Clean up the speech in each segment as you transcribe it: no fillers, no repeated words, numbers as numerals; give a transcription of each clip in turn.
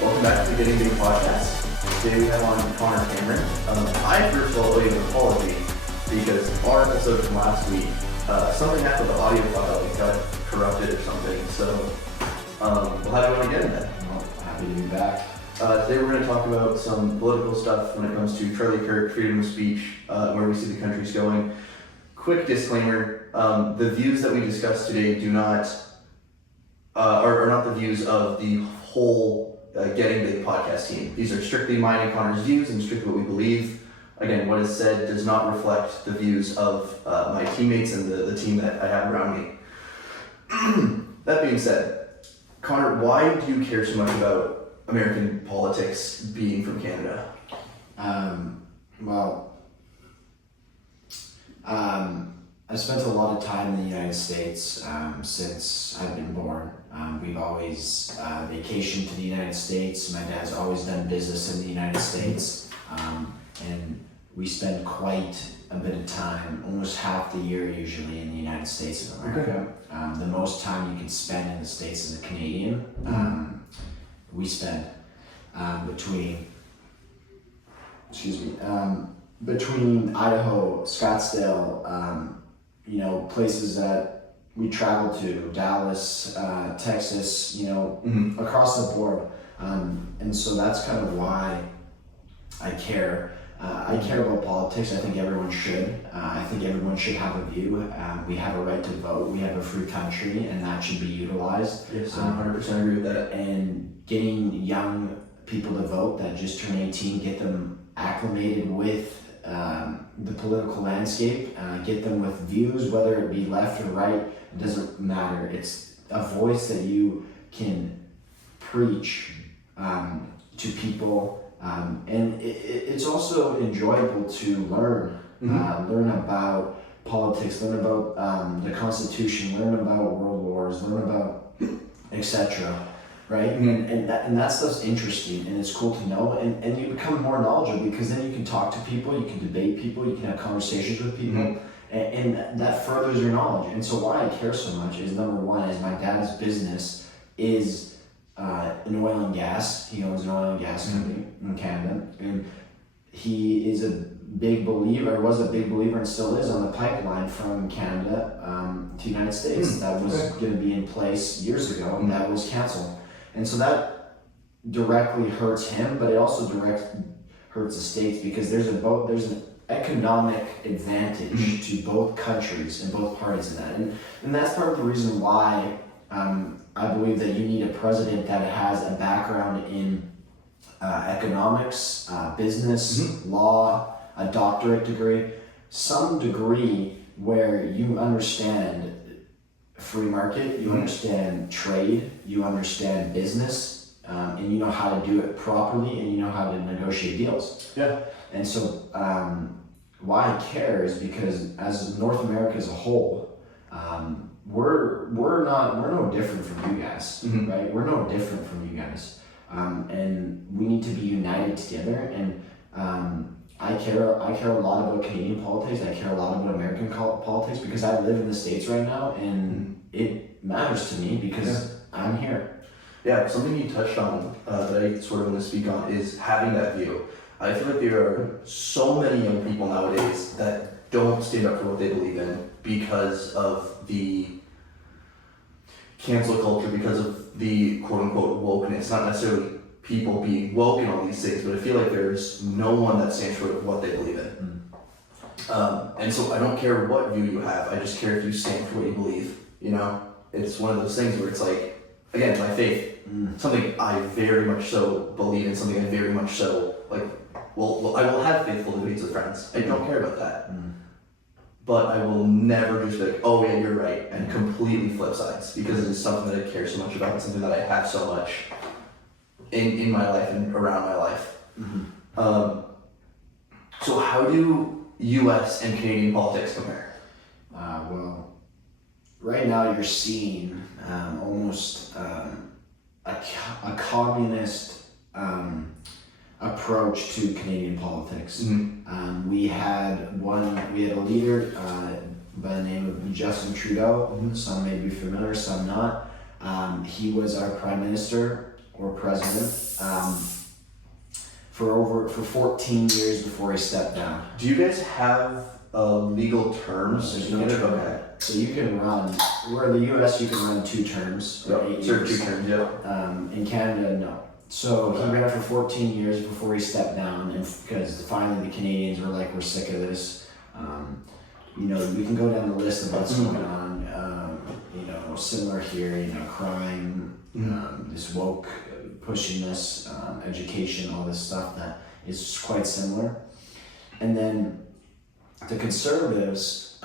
Welcome back to the Getting Big podcast. Today we have on Connor Cameron. I first of all owe you an apology because our episode from last week, something happened with the audio file, it got corrupted or something, so we'll have it on again then. Well, happy to be back. Today we're going to talk about some political stuff when it comes to Charlie Kirk, freedom of speech, where we see the country's going. Quick disclaimer, the views that we discuss today do not, are not the views of the whole Getting Big podcast team. These are strictly mine and Connor's views and strictly what we believe. Again, what is said does not reflect the views of my teammates and the team that I have around me. That being said, Connor, why do you care so much about American politics being from Canada? I spent a lot of time in the United States since I've been born. We've always vacationed to the United States. My dad's always done business in the United States. And we spend quite a bit of time, almost half the year usually, in the United States of America. The most time you can spend in the States as a Canadian, we spend between Idaho, Scottsdale, places that we travel to, Dallas, Texas, across the board. And so that's kind of why I care. I care about politics. I think everyone should. I think everyone should have a view. We have a right to vote. We have a free country, and that should be utilized. Yes, I 100% agree with that. And getting young people to vote that just turn 18, get them acclimated with the political landscape, get them with views, whether it be left or right, it doesn't matter. It's a voice that you can preach to people. And it's also enjoyable to learn, learn about politics, learn about the Constitution, learn about world wars, learn about etc. Right? And that stuff's interesting and it's cool to know, and you become more knowledgeable because then you can talk to people, you can debate people, you can have conversations with people, and that furthers your knowledge. And so why I care so much is, number one, is my dad's business is in oil and gas. He owns an oil and gas company in Canada, and he is a big believer, was a big believer and still is, on the pipeline from Canada to the United States that was going to be in place years ago, and that was canceled. And so that directly hurts him, but it also hurts the states because there's an economic advantage to both countries and both parties in that. And that's part of the reason why I believe that you need a president that has a background in economics, business, law, a doctorate degree, some degree where you understand free market, you understand trade, you understand business, and you know how to do it properly, and you know how to negotiate deals. Yeah. And so why I care is because as North America as a whole, we're no different from you guys, right? We're no different from you guys, and we need to be united together. And I care a lot about Canadian politics. I care a lot about American politics because I live in the States right now, and it matters to me because I'm here. Yeah, something you touched on that I sort of want to speak on is having that view. I feel like there are so many young people nowadays that don't stand up for what they believe in because of the cancel culture, because of the quote-unquote wokeness, not necessarily people being woke and all these things, but I feel like there's no one that stands for what they believe in. And so I don't care what view you have, I just care if you stand for what you believe, It's one of those things where it's like, again, my faith, something I very much so believe in, something I very much so, I will have faithful debates with friends. I don't care about that. But I will never just be like, oh yeah, you're right, and completely flip sides, because it is something that I care so much about, and something that I have so much in my life and around my life. So how do U.S. and Canadian politics compare? Well, right now you're seeing almost a communist approach to Canadian politics. We had a leader by the name of Justin Trudeau. Some may be familiar, some not. He was our prime minister or president for 14 years before he stepped down. Do you guys have legal terms? There's no term. Okay. So you can run, where in the US you can run 2 terms. Yep. 8 Serve years. 2 terms, yeah. In Canada, no. So he ran for 14 years before he stepped down, and because finally the Canadians were like, we're sick of this. You know, we can go down the list of what's going on. You know, similar here. You know, crime, this woke pushing this, education, all this stuff that is quite similar. And then the Conservatives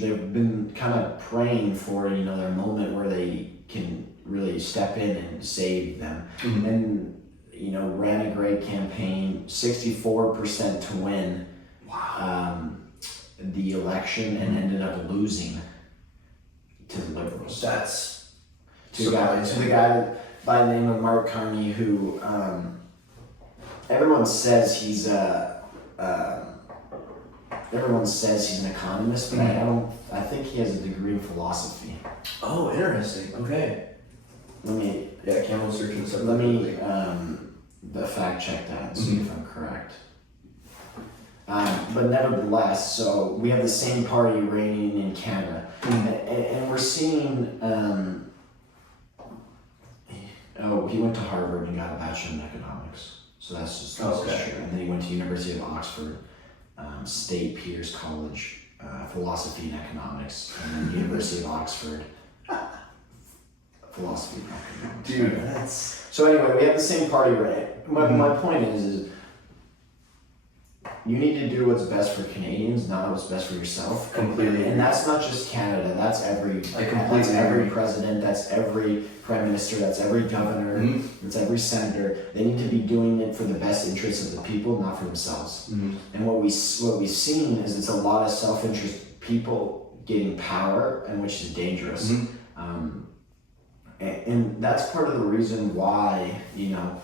they've been kind of praying for, you know, their moment where they can really step in and save them. And, you know, ran a great campaign, 64% to win the election, and ended up losing to the Liberals. That's to the guy by the name of Mark Carney, who everyone says he's an economist, but I think he has a degree in philosophy. Oh, interesting. Okay. Camel searching stuff. Let me fact check that and see if I'm correct. But nevertheless, so we have the same party reigning in Canada, and we're seeing. He went to Harvard and got a bachelor in economics, so that's just true. And then he went to University of Oxford, State Peters College, philosophy and economics, and then University of Oxford, philosophy and economics. Dude, that's... So anyway, we have the same party, right? My point is you need to do what's best for Canadians, not what's best for yourself. Completely. And that's not just Canada. That's every president. That's every prime minister. That's every governor. That's every senator. They need to be doing it for the best interests of the people, not for themselves. And what we've seen is it's a lot of self-interest people getting power, and which is dangerous. And that's part of the reason why, you know,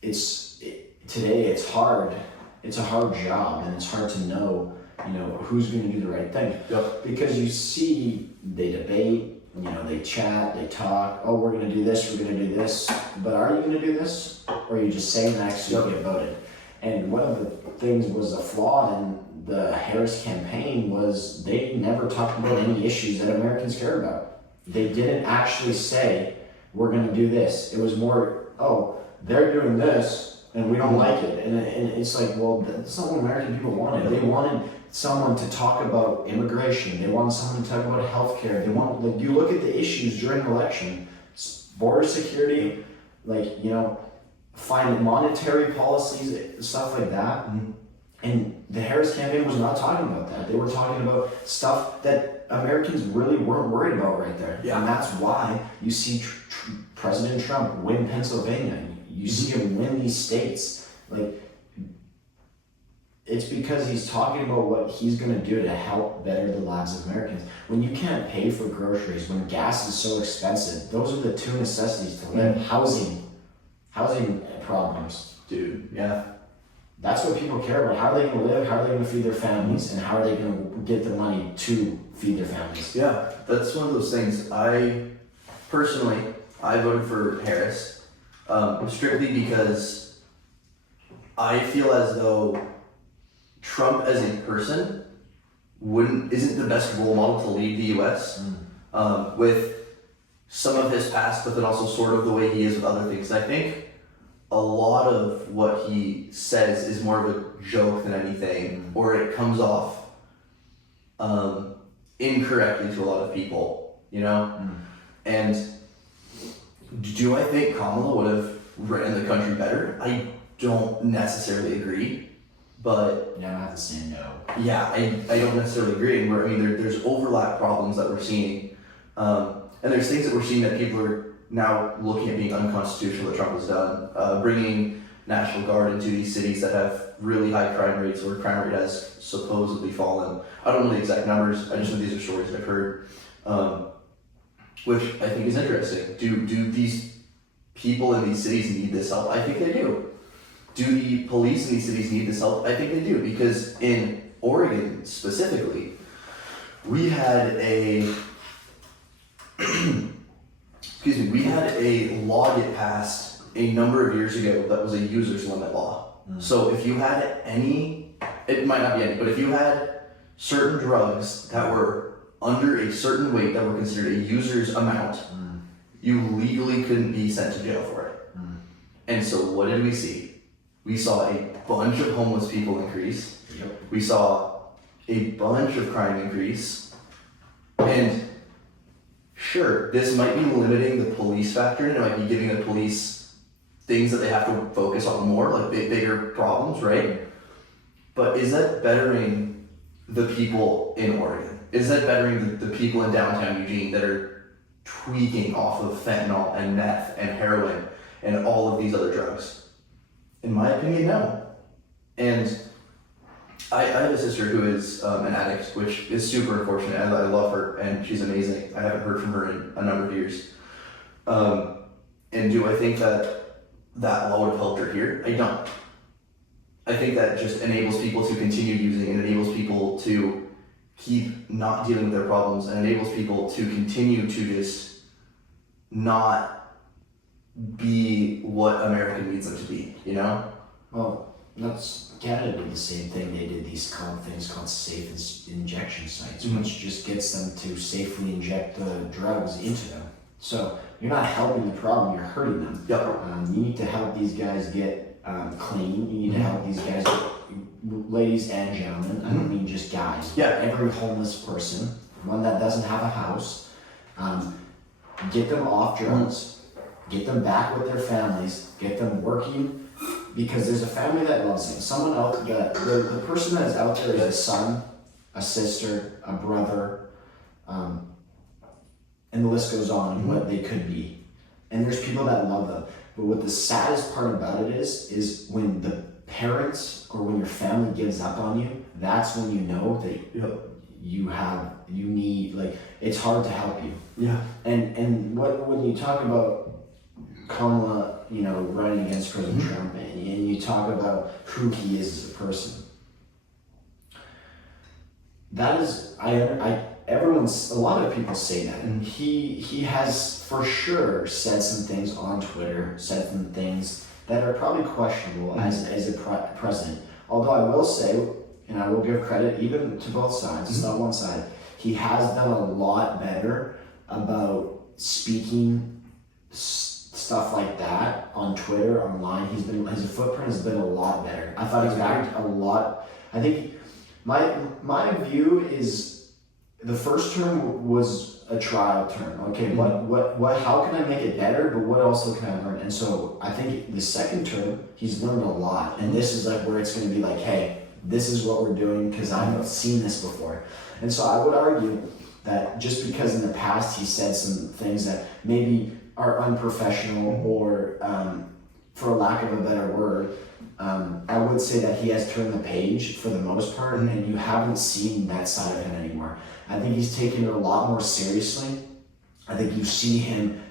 today it's hard. It's a hard job, and it's hard to know, you know, who's going to do the right thing. Yep. Because you see, they debate, you know, they chat, they talk. Oh, we're going to do this. We're going to do this. But are you going to do this, or are you just saying that so you get voted? And one of the things was a flaw in the Harris campaign was they never talked about any issues that Americans care about. They didn't actually say, we're going to do this. It was more, oh, they're doing this, and we don't like it. And it's like, well, that's not what American people wanted. They wanted someone to talk about immigration. They wanted someone to talk about healthcare. They want, like, you look at the issues during the election, border security, like, you know, find monetary policies, stuff like that. And the Harris campaign was not talking about that. They were talking about stuff that Americans really weren't worried about right there. Yeah. And that's why you see President Trump win Pennsylvania. You see him win these states. Like, it's because he's talking about what he's going to do to help better the lives of Americans. When you can't pay for groceries, when gas is so expensive, those are the 2 necessities to live. Housing problems. Dude, yeah. That's what people care about. How are they going to live? How are they going to feed their families? And how are they going to get the money to feed their families? Yeah, that's one of those things. I voted for Harris. Strictly because I feel as though Trump as a person isn't the best role model to lead the U.S. With some of his past, but then also sort of the way he is with other things. And I think a lot of what he says is more of a joke than anything, or it comes off incorrectly to a lot of people, you know? And do I think Kamala would have ran the country better? I don't necessarily agree, but... Yeah, I'm not saying no. Yeah, I don't necessarily agree. And there's overlap problems that we're seeing. And there's things that we're seeing that people are now looking at being unconstitutional that Trump has done. Bringing National Guard into these cities that have really high crime rates, or crime rate has supposedly fallen. I don't know the exact numbers, I just know these are stories I've heard. Which I think is interesting. Do these people in these cities need this help? I think they do. Do the police in these cities need this help? I think they do, because in Oregon specifically, we had a excuse me, we had a law get passed a number of years ago that was a user's limit law. So if you had any, it might not be any, but if you had certain drugs that were under a certain weight that were considered a user's amount, you legally couldn't be sent to jail for it. And so what did we see? We saw a bunch of homeless people increase. Yep. We saw a bunch of crime increase. And sure, this might be limiting the police factor, and it might be giving the police things that they have to focus on more, like bigger problems, right? But is that bettering the people in Oregon? Is that bettering the people in downtown Eugene that are tweaking off of fentanyl and meth and heroin and all of these other drugs? In my opinion, no. And I have a sister who is an addict, which is super unfortunate. I love her, and she's amazing. I haven't heard from her in a number of years. And do I think that law would have helped her here? I don't. I think that just enables people to continue using, and enables people to keep not dealing with their problems, and enables people to continue to just not be what America needs them to be, you know? Well, Canada did the same thing. They did these things called safe injection sites, which just gets them to safely inject the drugs into them. So you're not helping the problem, you're hurting them. Yep. You need to help these guys get clean. You need to help these guys, ladies and gentlemen, I don't mean just guys. Yeah. Every homeless person, one that doesn't have a house, get them off drugs, get them back with their families, get them working, because there's a family that loves them. Someone else, the person that is out there is a son, a sister, a brother, and the list goes on what they could be. And there's people that love them. But what the saddest part about it is when the parents or when your family gives up on you, that's when you know that you need, like, it's hard to help you. Yeah. And when you talk about Kamala, running against President Trump, and you talk about who he is as a person, that is, a lot of people say that, and he has for sure said some things on Twitter, said some things that are probably questionable as a president. Although I will say, and I will give credit even to both sides, it's not one side, he has done a lot better about speaking stuff like that on Twitter, online. His footprint has been a lot better. I thought he's backed a lot. I think my view is the first term was a trial term. Okay, what how can I make it better, but what also can I learn? And so I think the second term he's learned a lot, and this is like where it's going to be like, hey, this is what we're doing because I've seen this before. And so I would argue that just because in the past he said some things that maybe are unprofessional or, for lack of a better word, I would say that he has turned the page for the most part, and you haven't seen that side of him anymore. I think he's taken it a lot more seriously. I think you see him,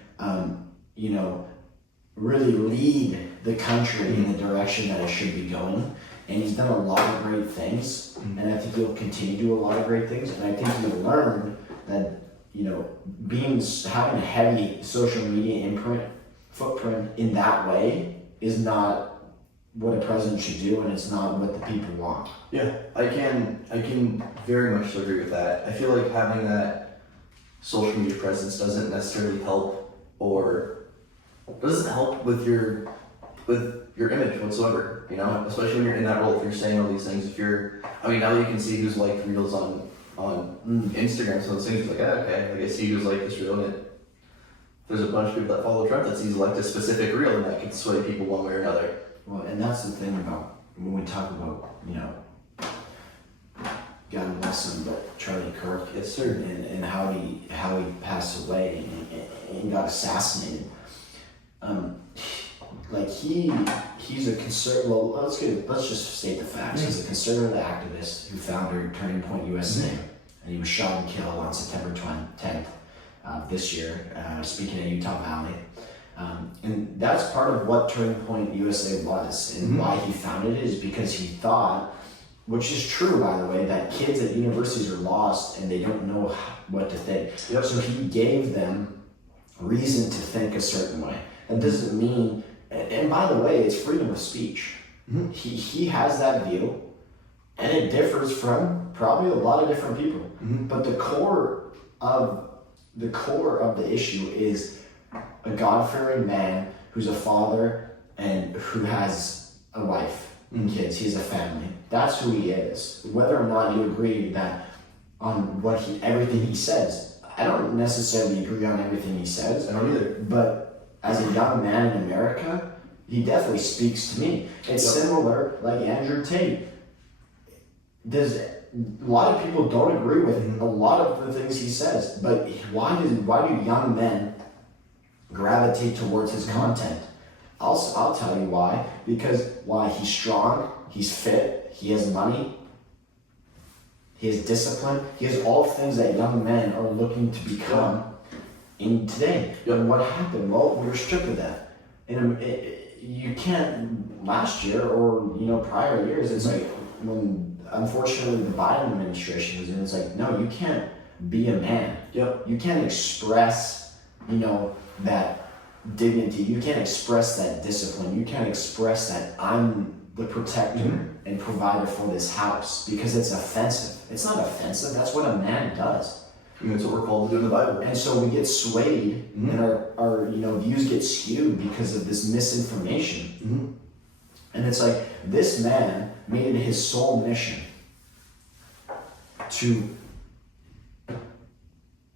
really lead the country in the direction that it should be going. And he's done a lot of great things, and I think he'll continue to do a lot of great things. And I think he'll learn that, having a heavy social media footprint in that way is not what a president should do, and it's not what the people want. Yeah, I can very much agree with that. I feel like having that social media presence doesn't necessarily help, or doesn't help with your image whatsoever, especially when you're in that role. If you're saying all these things, now you can see who's liked reels on Instagram, so those things are like, okay, I guess he was like this reel, and there's a bunch of people that follow Trump that sees like a specific reel, and that can sway people one way or another. Well, and that's the thing about when we talk about, God bless him, but Charlie Kirk, yes, sir, and how he passed away and got assassinated. He's a conservative. Well, let's just state the facts. He's a conservative activist who founded Turning Point USA, and he was shot and killed on September 10th this year, speaking at Utah Valley. And that's part of what Turning Point USA was, and why he founded it is because he thought, which is true by the way, that kids at universities are lost and they don't know what to think. Yep. So he gave them reason to think a certain way. That doesn't mean, and by the way, it's freedom of speech. Mm-hmm. He has that view, and it differs from probably a lot of different people. Mm-hmm. But the core of the issue is a God-fearing man who's a father and who has a wife and kids. He's a family. That's who he is. Whether or not you agree that on everything he says, I don't necessarily agree on everything he says. I don't either. But as a young man in America, he definitely speaks to me. It's similar, like Andrew Tate. A lot of people don't agree with a lot of the things he says, but why do young men gravitate towards his content? I'll tell you why. Because he's strong, he's fit, he has money, he has discipline, he has all things that young men are looking to become in today. Yep. And what happened? Well, we were stripped of that. And you can't, last year or prior years, it's like when unfortunately the Biden administration was in, it's like, no, you can't be a man. Yep. You can't express, that dignity. You can't express that discipline. You can't express that I'm the protector and provider for this house, because it's offensive. It's not offensive. That's what a man does. And that's what we're called to do in the Bible. And so we get swayed and our views get skewed because of this misinformation. And it's like, this man made it his sole mission to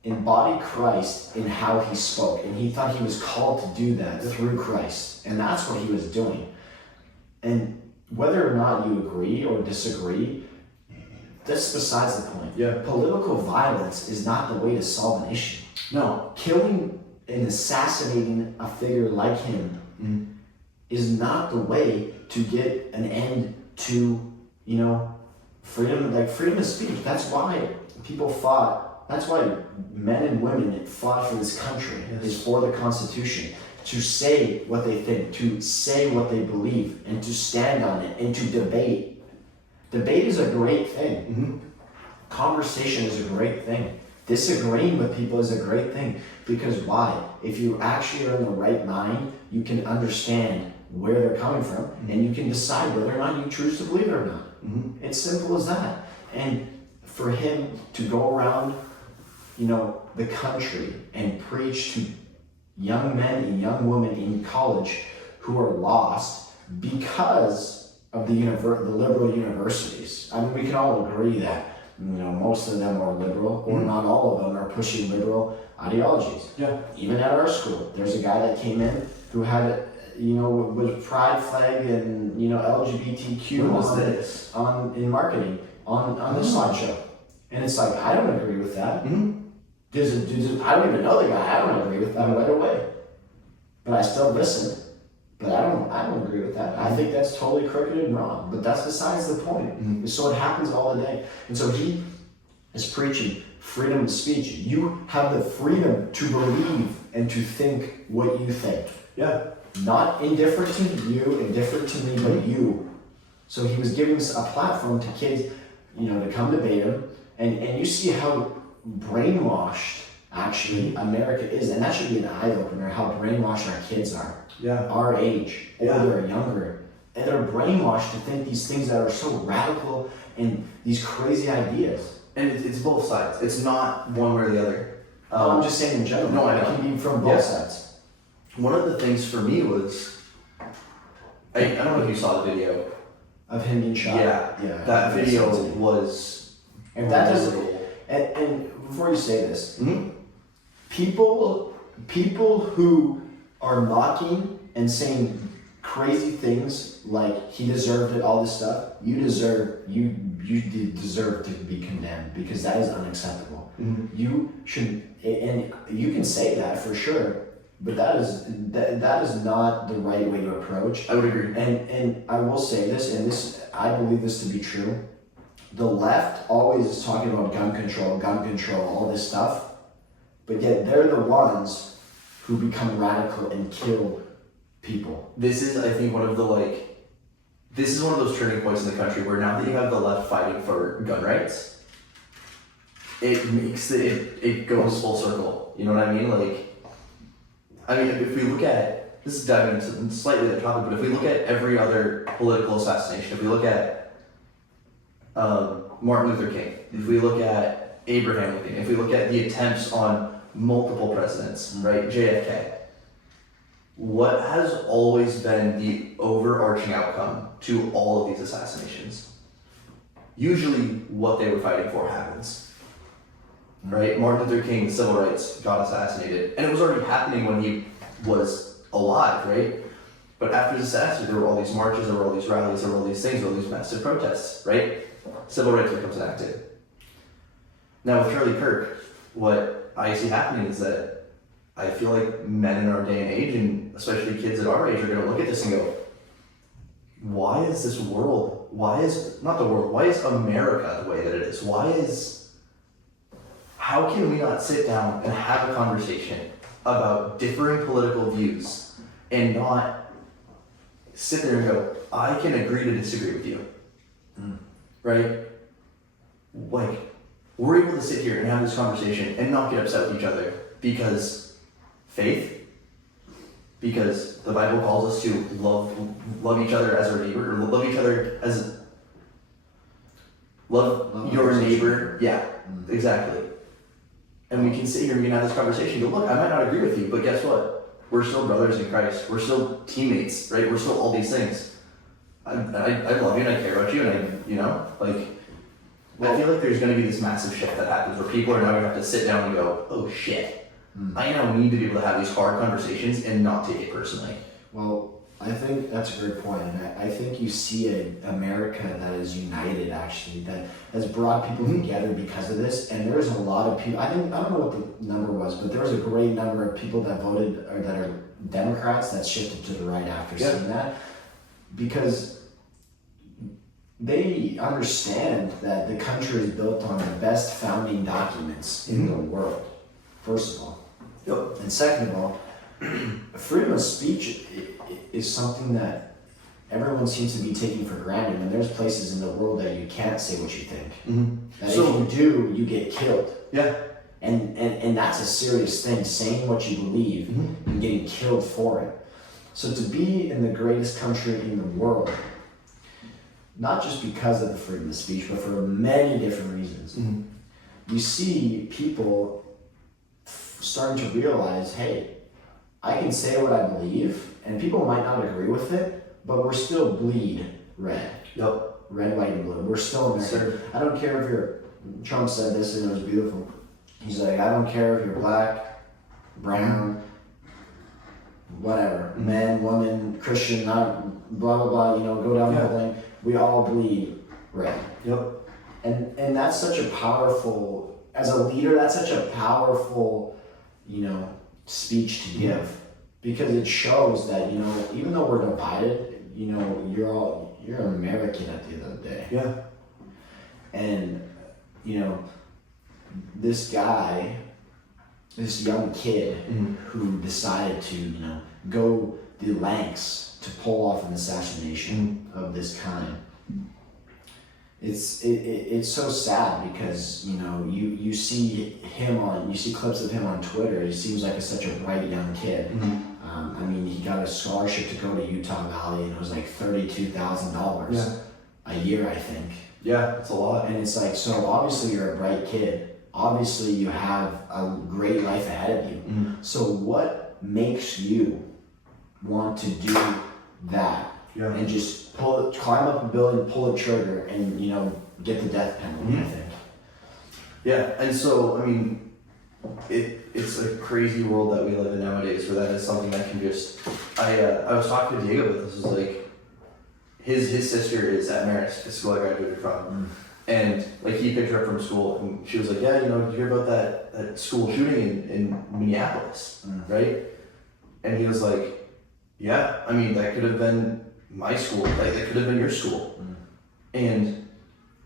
embody Christ in how he spoke. And he thought he was called to do that through Christ. And that's what he was doing. And whether or not you agree or disagree, that's besides the point. Yeah. Political violence is not the way to solve an issue. No. Killing and assassinating a figure like him is not the way to get an end to, freedom of speech. That's why people fought. That's why men and women fought for this country, is for the Constitution. To say what they think, to say what they believe, and to stand on it, and to debate. Debate is a great thing. Conversation is a great thing. Disagreeing with people is a great thing. Because why? If you actually are in the right mind, you can understand where they're coming from, and you can decide whether or not you choose to believe it or not. It's simple as that. And for him to go around, the country and preach to young men and young women in college who are lost because of the liberal universities. I mean, we can all agree that most of them are liberal, or not all of them are pushing liberal ideologies. Yeah. Even at our school, there's a guy that came in who had with pride flag and LGBTQ in marketing on the slideshow, and it's like, I don't agree with that. I don't even know the guy. I don't agree with that right away, but I still listen. But I don't agree with that. I think that's totally crooked and wrong. But that's besides the point. So it happens all the day, and so he is preaching freedom of speech. You have the freedom to believe and to think what you think. Yeah. Not indifferent to you, indifferent to me, but you. So he was giving us a platform to kids, to come debate him. And you see how brainwashed actually America is. And that should be an eye-opener, how brainwashed our kids are. Yeah. Our age, older, younger. And they're brainwashed to think these things that are so radical and these crazy ideas. And it's both sides. It's not one way or the other. I'm just saying in general. No, I know. It can be from both sides. One of the things for me was, I don't know if you saw the video. Of him being shot? Yeah. That video was... And that doesn't... And before you say this, people who are mocking and saying crazy things like he deserved it, all this stuff, you deserve to be condemned, because that is unacceptable. You should, and you can say that for sure, but that is not the right way to approach. I would agree. And I will say this, and this I believe this to be true. The left always is talking about gun control, all this stuff, but yet they're the ones who become radical and kill people. This is, I think, one of those turning points in the country where now that you have the left fighting for gun rights, it makes it goes full circle. You know what I mean? Like, I mean, if we look at, this is diving into slightly the topic, but if we look at every other political assassination, if we look at Martin Luther King, if we look at Abraham Lincoln, if we look at the attempts on multiple presidents, right, JFK, what has always been the overarching outcome to all of these assassinations? Usually what they were fighting for happens, right? Martin Luther King, civil rights, got assassinated, and it was already happening when he was alive, right? But after his assassination, there were all these marches, there were all these rallies, there were all these things, there were all these massive protests, right? Civil rights becomes enacted. Now with Charlie Kirk, what I see happening is that I feel like men in our day and age, and especially kids at our age, are going to look at this and go, why is this world, why is America the way that it is? How can we not sit down and have a conversation about differing political views and not sit there and go, I can agree to disagree with you, right? Like, we're able to sit here and have this conversation and not get upset with each other because faith, because the Bible calls us to love each other as our neighbor, or love each other as love your neighbor. Yeah, exactly. And we can sit here and we can have this conversation and go, look, I might not agree with you, but guess what? We're still brothers in Christ. We're still teammates, right? We're still all these things. I love you and I care about you, and I feel like there's going to be this massive shift that happens where people are now going to have to sit down and go, oh shit. I now need to be able to have these hard conversations and not take it personally. Well, I think that's a great point, and I think you see an America that is united, actually, that has brought people together because of this. And there's a lot of people. I don't know what the number was, but there was a great number of people that voted or that are Democrats that shifted to the right after seeing that, because they understand that the country is built on the best founding documents in the world. First of all. Yep. And second of all, freedom of speech is something that everyone seems to be taking for granted. And there's places in the world that you can't say what you think. That if you do, you get killed. Yeah. And that's a serious thing, saying what you believe and getting killed for it. So to be in the greatest country in the world, not just because of the freedom of speech, but for many different reasons, you see people starting to realize, hey, I can say what I believe, and people might not agree with it, but we're still bleed red. Yep. Red, white, and blue. We're still American. I don't care if you're, Trump said this and it was beautiful. He's like, I don't care if you're black, brown, whatever, man, woman, Christian, not blah, blah, blah, go down the whole thing. We all bleed red. Yep. And that's such a powerful, as a leader, that's such a powerful, speech to give, because it shows that, even though we're divided, you're American at the end of the day. Yeah. And, this guy, this young kid who decided to, go the lengths to pull off an assassination of this kind. It's so sad because you see clips of him on Twitter. He seems like such a bright young kid. He got a scholarship to go to Utah Valley, and it was like $32,000 a year, I think. Yeah, it's a lot. And it's like, so obviously you're a bright kid. Obviously you have a great life ahead of you. So what makes you want to do that? Yeah. And just climb up a building, pull a trigger, and get the death penalty. I think. Yeah, and so it's a crazy world that we live in nowadays, where that is something that can just. I was talking to Diego about this. It was like his sister is at Marist, the school I graduated from, and he picked her up from school, and she was like, yeah, did you hear about that school shooting in Minneapolis, right? And he was like, yeah, that could have been my school, that could have been your school. And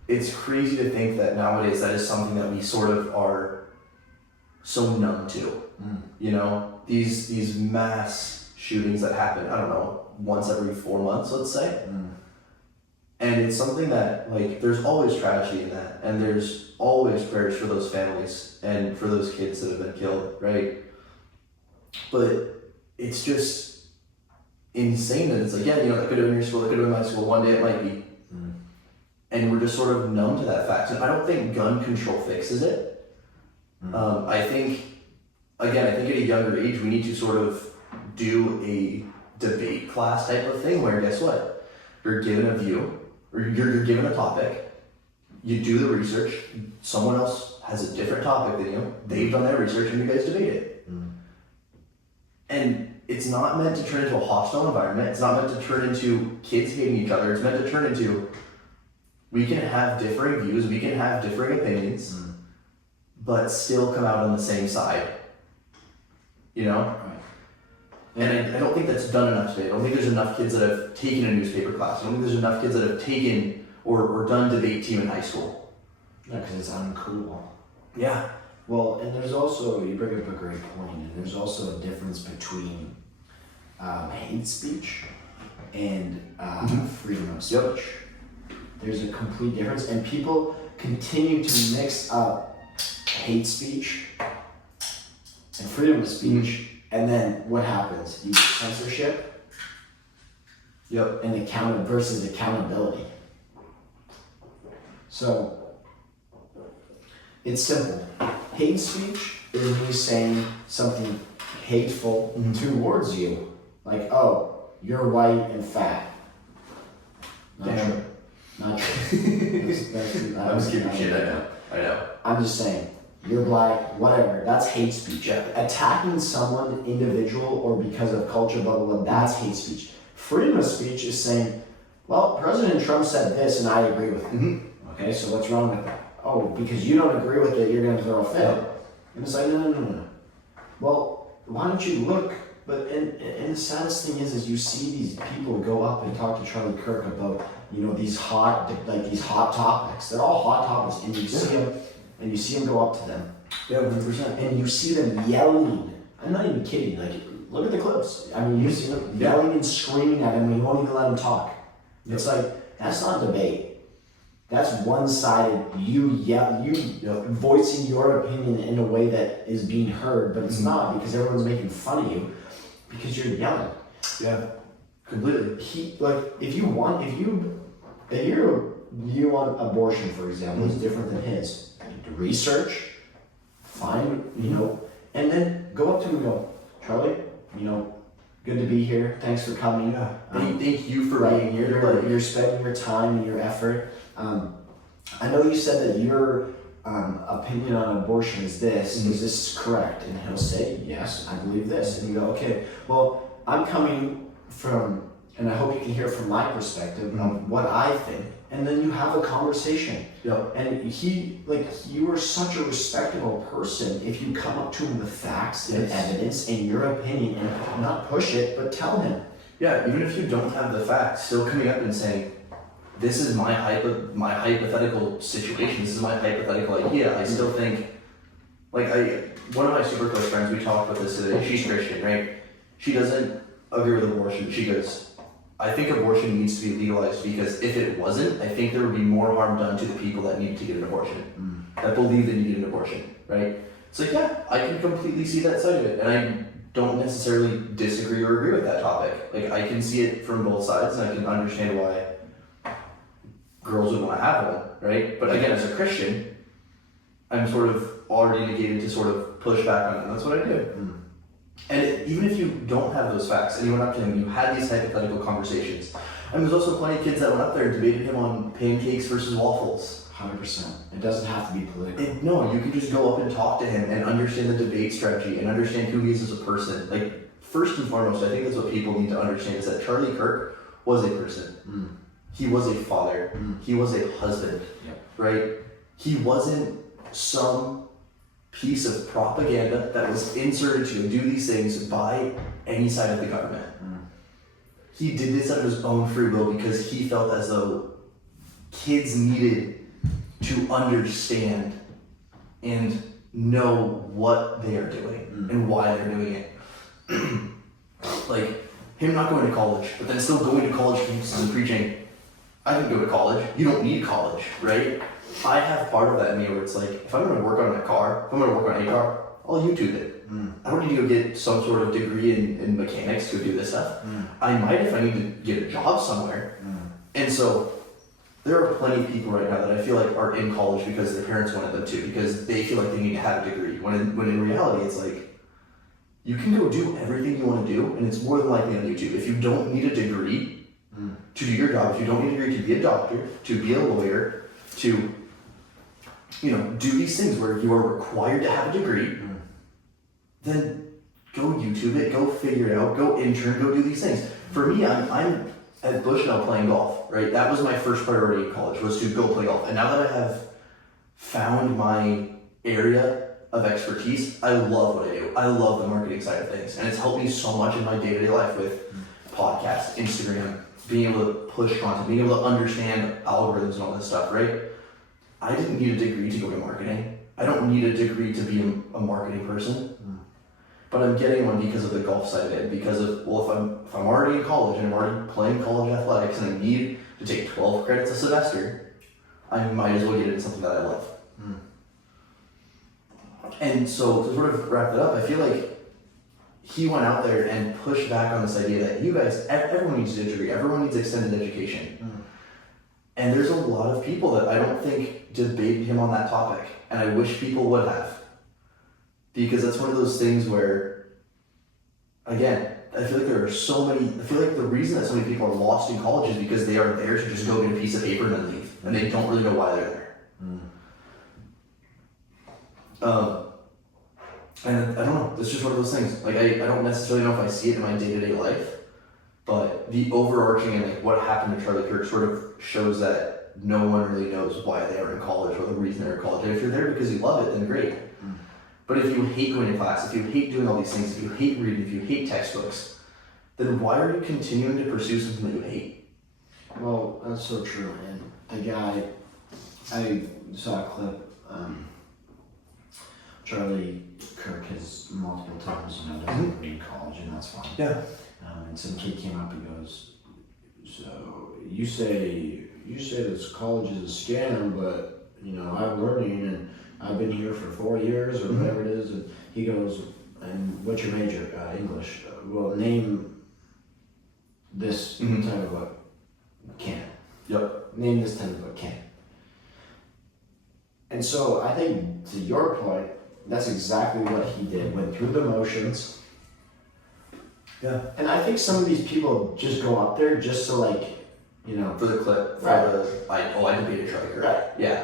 it's crazy to think that nowadays that is something that we sort of are so numb to. These mass shootings that happen, I don't know, once every 4 months, let's say. And it's something that, there's always tragedy in that, and there's always prayers for those families and for those kids that have been killed, right? But it's just insane that it's like, yeah, that could have been your school, that could have been my school, one day it might be. And we're just sort of numb to that fact. And I don't think gun control fixes it. I think at a younger age, we need to sort of do a debate class type of thing where, guess what? You're given a view, or you're given a topic, you do the research, someone else has a different topic than you, they've done their research, and you guys debate it. And it's not meant to turn into a hostile environment, it's not meant to turn into kids hating each other, it's meant to turn into, we can have differing views, we can have differing opinions, but still come out on the same side. Right. And I don't think that's done enough today. I don't think there's enough kids that have taken a newspaper class. I don't think there's enough kids that have taken or done debate team in high school. Yeah, because it's uncool. Yeah. Well, and there's also, you bring up a great point, and there's also a difference between hate speech and freedom of speech. Yep. There's a complete difference, and people continue to mix up hate speech and freedom of speech, and then what happens? You get censorship. Yep. And versus accountability. So it's simple. Hate speech is me saying something hateful towards you, like, "Oh, you're white and fat." Not true. Not true. I'm just giving shit. I know. I'm just saying, you're black, whatever. That's hate speech. Yeah. Attacking someone, individual, or because of culture, blah, blah, blah, that's hate speech. Freedom of speech is saying, well, President Trump said this and I agree with it. Okay, so what's wrong with that? Oh, because you don't agree with it, you're going to throw a fit. And it's like, no. Well, why don't you look? But and the saddest thing is you see these people go up and talk to Charlie Kirk about, these hot topics. They're all hot topics, and you see them go up to them. Yeah, 100%. And you see them yelling. I'm not even kidding. Like, look at the clips. I mean, you see them yelling and screaming at him, and you won't even let them talk. It's like, that's not debate. That's one-sided. You voicing your opinion in a way that is being heard, but it's not, because everyone's making fun of you because you're yelling. Yeah, completely. If you want abortion, for example, is different than his. Research, find, and then go up to him and go, "Charlie, good to be here. Thanks for coming. Yeah. Thank you for being here. You're spending your time and your effort. I know you said that your opinion on abortion is this. Is this correct?" And he'll say, "Yes, I believe this." And you go, "Okay, well, I'm coming from, and I hope you can hear from my perspective of what I think." And then you have a conversation. Yep. And you are such a respectable person if you come up to him with facts and evidence and your opinion, and not push it, but tell him. Yeah, even if you don't have the facts, still coming up and saying, "This is my hypothetical situation. This is my hypothetical idea." I still think, one of my super close friends, we talked about this today. She's Christian, right? She doesn't agree with abortion. She goes, "I think abortion needs to be legalized because if it wasn't, I think there would be more harm done to the people that need to get an abortion, that believe they need an abortion," right? It's like, yeah, I can completely see that side of it, and I don't necessarily disagree or agree with that topic. I can see it from both sides, and I can understand why girls would want to have one, right? But again, as a Christian, I'm sort of already negated to sort of push back on it, and that's what I do. And even if you don't have those facts, and you went up to him, you had these hypothetical conversations. And there's also plenty of kids that went up there and debated him on pancakes versus waffles. 100%. It doesn't have to be political. No, you can just go up and talk to him and understand the debate strategy and understand who he is as a person. First and foremost, I think that's what people need to understand, is that Charlie Kirk was a person. He was a father. He was a husband, right? He wasn't some piece of propaganda that was inserted to do these things by any side of the government. He did this out of his own free will because he felt as though kids needed to understand and know what they are doing and why they're doing it. Him not going to college, but then still going to college campuses and preaching, "I can go to college. You don't need college," right? I have part of that in me where it's like, if I'm going to work on a car, if I'm going to work on a car, I'll YouTube it. I don't need to go get some sort of degree in mechanics to do this stuff. I might if I need to get a job somewhere. And so there are plenty of people right now that I feel like are in college because their parents wanted them to, because they feel like they need to have a degree. When in reality, it's like, you can go do everything you want to do, and it's more than likely on YouTube. If you don't need a degree to do your job, if you don't need a degree to be a doctor, to be a lawyer, to do these things where you are required to have a degree, then go YouTube it, go figure it out, go intern, go do these things. For me, I'm at Bushnell playing golf, right? That was my first priority in college, was to go play golf. And now that I have found my area of expertise, I love what I do. I love the marketing side of things. And it's helped me so much in my day-to-day life with podcasts, Instagram, being able to push content, being able to understand algorithms and all this stuff, right? I didn't need a degree to go to marketing. I don't need a degree to be a marketing person. But I'm getting one because of the golf side of it. Because of, well, if I'm already in college and I'm already playing college athletics and I need to take 12 credits a semester, I might as well get into something that I love. And so to sort of wrap it up, I feel like he went out there and pushed back on this idea that you guys, everyone needs a degree, everyone needs extended education. And there's a lot of people that I don't think debated him on that topic, and I wish people would have. Because that's one of those things where, again, I feel like there are so many, I feel like the reason that so many people are lost in college is because they are there to just go get a piece of paper and then leave, and they don't really know why they're there. And I don't know, it's just one of those things. Like, I don't necessarily know if I see it in my day-to-day life, but the overarching and like what happened to Charlie Kirk sort of shows that no one really knows why they are in college or the reason they're in college. And if you're there because you love it, then great. But if you hate going to class, if you hate doing all these things, if you hate reading, if you hate textbooks, then why are you continuing to pursue something that you hate? Well, that's so true. And the guy, I saw a clip, Charlie Kirk has multiple times, doesn't read college, and that's fine. Yeah. And some kid came up and goes, so you say this college is a scam, but I'm learning and I've been here for 4 years or whatever it is. And he goes, and what's your major? English. Well, name this type of book. Can. Yep. Name this type of book. Can. And so I think, to your point, that's exactly what he did. Went through the motions. Yeah. And I think some of these people just go up there just to for the clip, for right. I debated Charlie Kirk. Right. Yeah.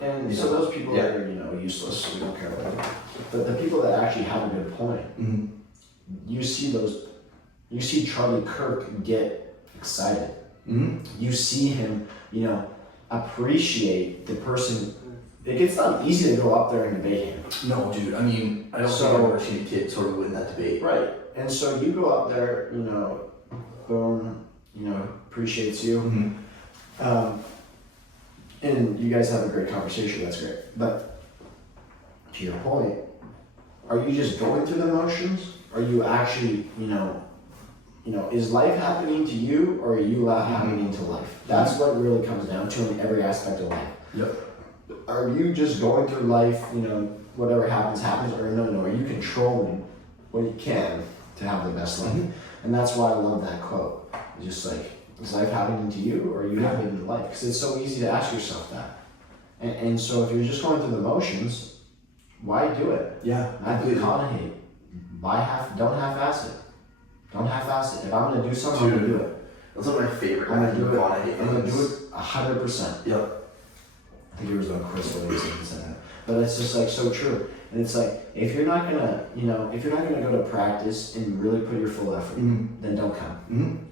And so those people are useless. We don't care about them. But the people that actually have a good point, you see Charlie Kirk get excited. You see him, appreciate the person. It's not easy to go up there and debate him. No, dude. I mean, I don't think I've ever seen a kid sort of win that debate. Right. And so you go up there, boom, appreciates you. And you guys have a great conversation, that's great. But to your point, are you just going through the motions? Are you actually, is life happening to you, or are you happening to life? That's what really comes down to in every aspect of life. Yep. Are you just going through life, whatever happens, or no, are you controlling what you can to have the best life? And that's why I love that quote. Just like, is life happening to you, or are you having in life? Because it's so easy to ask yourself that. And so if you're just going through the motions, why do it? Yeah. Matthew McConaughey, don't half-ass it. Don't half-ass it. If I'm going to do something, I'm going to do it. That's one of my favorite. I'm going to do it. I'm going to do it 100%. Yep. I think it was on Chris Williams that said that. But it's just like so true. And it's like, if you're not gonna go to practice and really put your full effort, then don't come.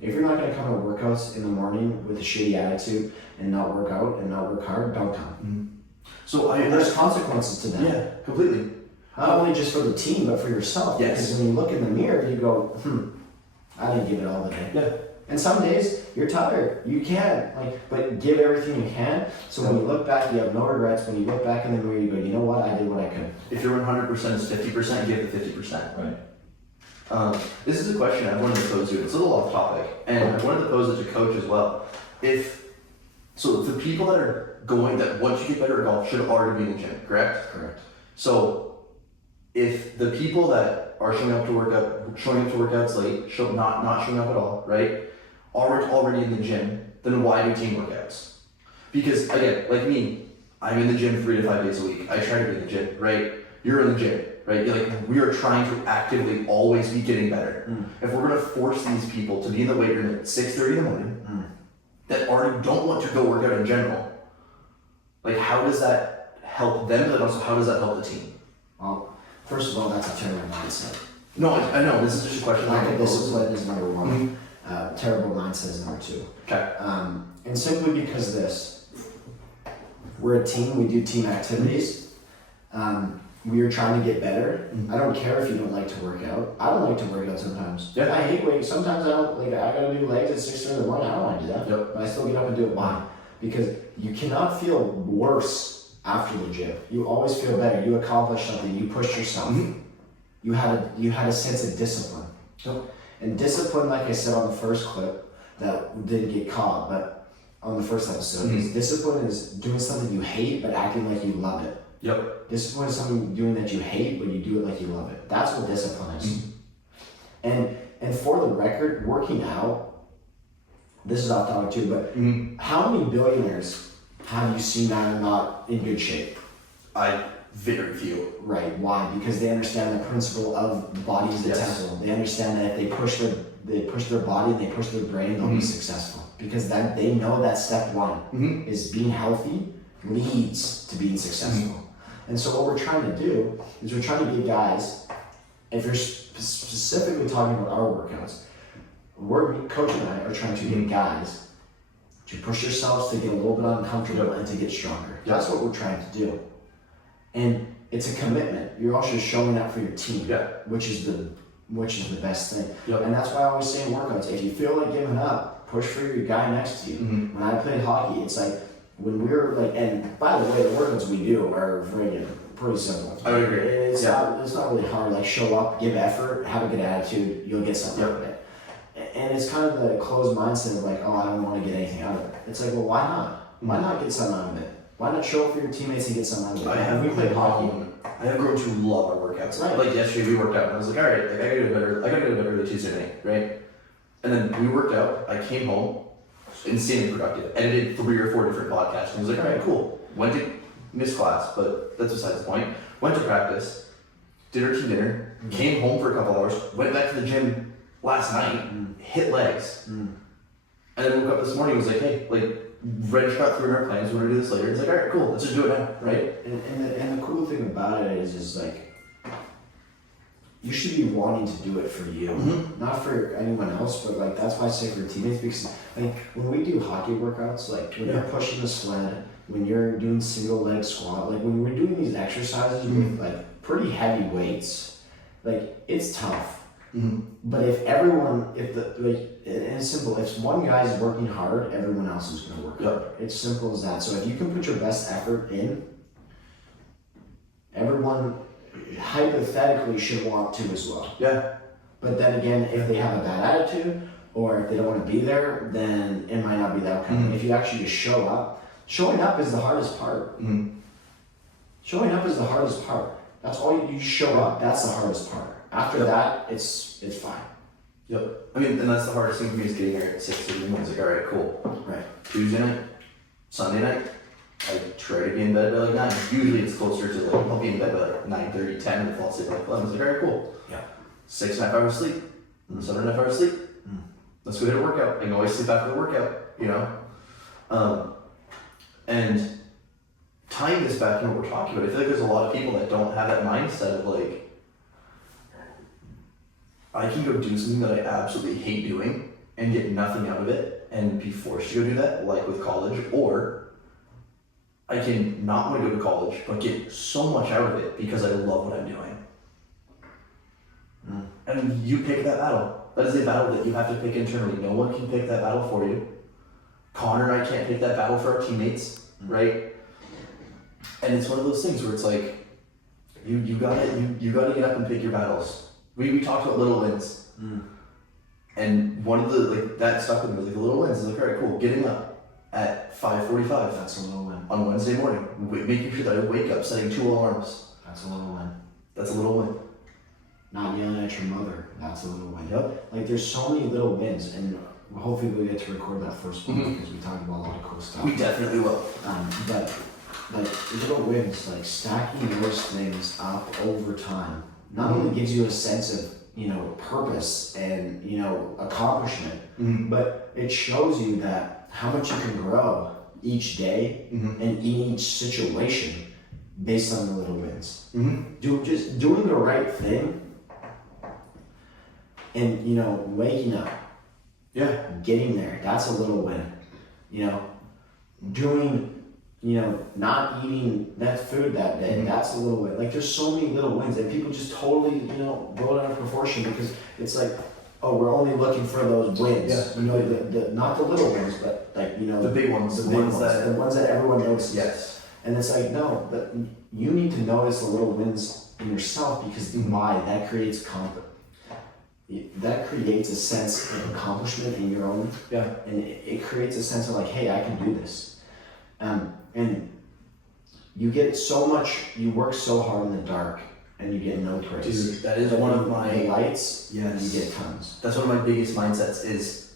If you're not gonna come to workouts in the morning with a shitty attitude and not work out and not work hard, don't come. So there's consequences to that. Yeah, completely. Not only just for the team, but for yourself. Yes. Because when you look in the mirror, you go, I didn't give it all today. Yeah. And some days you're tired. You can, but give everything you can. So when you look back, you have no regrets. When you look back in the mirror, you go, you know what? I did what I could. If your 100% is 50%, give the 50%. Right. This is a question I wanted to pose you. It's a little off topic, and I wanted to pose it to Coach as well. So the people that are going, that once you get better at golf should already be in the gym, correct? Correct. So if the people that are showing up to workouts late, not showing up at all, right, are already in the gym, then why do team workouts? Because again, like me, I'm in the gym 3 to 5 days a week. I try to be in the gym, right? You're in the gym, right? We are trying to actively always be getting better. If we're gonna force these people to be in the weight room at 6:30 in the morning, that already don't want to go work out in general, like how does that help them? But also, how does that help the team? Well, first of all, that's a terrible mindset. No, I know. This is just a question. Lack of discipline is number one. Terrible mindset is number two. Okay. And simply because of this, we're a team, we do team activities. We are trying to get better. I don't care if you don't like to work out. I don't like to work out sometimes. Yeah. I hate weights. Sometimes I don't, like, I gotta do legs at 6:30 in the morning. I don't want to do that. Yep. But I still get up and do it. Why? Because you cannot feel worse after the gym. You always feel better. You accomplished something. You pushed yourself. You had a sense of discipline. Yep. And discipline, like I said on the first clip, that didn't get caught, but on the first episode, is discipline is doing something you hate but acting like you love it. Yep. Discipline is something doing that you hate but you do it like you love it. That's what discipline is. And for the record, working out, this is off topic too, but how many billionaires have you seen that are not in good shape? Very few. Right. Why? Because they understand the principle of the body is the temple. They understand that if they push their body and they push their brain, they'll be successful. Because that they know that step one is being healthy leads to being successful. And so what we're trying to do is we're trying to get guys, if you're specifically talking about our workouts, Coach and I are trying to get guys to push yourselves to get a little bit uncomfortable and to get stronger. That's what we're trying to do. And it's a commitment. You're also showing up for your team, which is the best thing. And that's why I always say in workouts, if you feel like giving up, push for your guy next to you. When I played hockey, it's like when we're like, and by the way, the workouts we do are pretty simple. I would agree. It's not really hard. Like show up, give effort, have a good attitude, you'll get something out of it. And it's kind of the closed mindset of like, oh, I don't want to get anything out of it. It's like, well, why not? Why not get something out of it? Why not show up for your teammates and get something out of it? We played hockey. I have grown to love our workouts. Right. Like yesterday we worked out and I was like, all right, like, I gotta do better early Tuesday night, right? And then we worked out, I came home, insanely productive, edited 3 or 4 different podcasts, and I was like, all right, cool. Went to miss class, but that's besides the point. Went to practice, did our team dinner, came home for a couple hours, went back to the gym last night, hit legs, and then woke up this morning and was like, hey, like, Reg got through our plans, we're gonna do this later. It's like, all right, cool, let's just do it now, right? And the cool thing about it is like, you should be wanting to do it for you, not for anyone else, but like, that's why I say for your teammates, because like, when we do hockey workouts, like, when you're pushing the sled, when you're doing single leg squat, like, when we're doing these exercises with like, pretty heavy weights, like, it's tough. But and it's simple, if one guy's working hard, everyone else is going to work hard. It's simple as that. So if you can put your best effort in, everyone hypothetically should want to as well. But then again, if they have a bad attitude or if they don't want to be there, then it might not be the outcome. If you actually just show up, showing up is the hardest part. Showing up is the hardest part. That's all you show up. That's the hardest part. After that, it's fine. I mean, and that's the hardest thing for me is getting there at 6:30 in the morning. It's like, all right, cool. Tuesday night, Sunday night, I try to be in bed by like 9. Usually it's closer to like, I'll be in bed by like 9:30, 10, and fall asleep by like 11. It's like, all right, cool. 6.5 hours sleep, 7.5 hours sleep. Let's go get a workout. I can always sleep after the workout, you know? And tying this back into what we're talking about, I feel like there's a lot of people that don't have that mindset of like, I can go do something that I absolutely hate doing and get nothing out of it and be forced to go do that, like with college, or I can not want to go to college but get so much out of it because I love what I'm doing. And you pick that battle. That is a battle that you have to pick internally. No one can pick that battle for you. Connor and I can't pick that battle for our teammates, right? And it's one of those things where it's like, you gotta get up and pick your battles. We talked about little wins, and one of the like that stuck with me was like the little wins. It's like, all right, cool, getting up at 5:45. That's a little win. On Wednesday morning, making sure that I wake up, setting 2 alarms. That's a little win. That's a little win. Not yelling at your mother, that's a little win. Yep. Like there's so many little wins, and hopefully we'll get to record that first one because we talked about a lot of cool stuff. We definitely will. But like little wins, like stacking those things up over time, not only gives you a sense of purpose and accomplishment, but it shows you that how much you can grow each day and in each situation based on the little wins. Just doing the right thing and waking up, getting there, that's a little win. Doing not eating that food that day, that's a little win. Like there's so many little wins and people just totally blow it out of proportion because it's like, oh, we're only looking for those wins. The not the little wins, but like the big ones, the ones that everyone notices. Yes. And it's like, no, but you need to notice the little wins in yourself because why? That creates a sense of accomplishment in your own. Yeah. And it creates a sense of like, hey, I can do this. And you get so much, you work so hard in the dark and you get no praise. Dude, that is one of my the lights. Yes. You get tons. That's one of my biggest mindsets is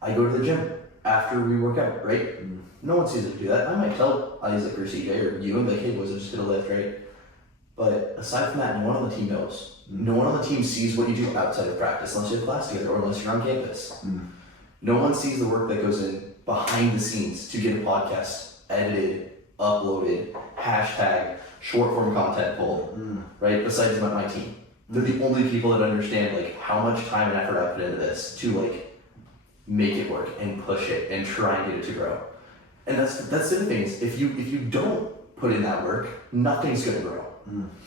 I go to the gym after we work out, right? No one sees us do that. I might tell Isaac or CJ or you and be like, hey boys, I'm just gonna lift, right? But aside from that, no one on the team knows. No one on the team sees what you do outside of practice unless you have class together or unless you're on campus. No one sees the work that goes in behind the scenes to get a podcast edited, uploaded, hashtag, short form content pulled, right? Besides my team. They're the only people that understand like how much time and effort I put into this to like make it work and push it and try and get it to grow. And that's the thing is if you don't put in that work, nothing's gonna grow.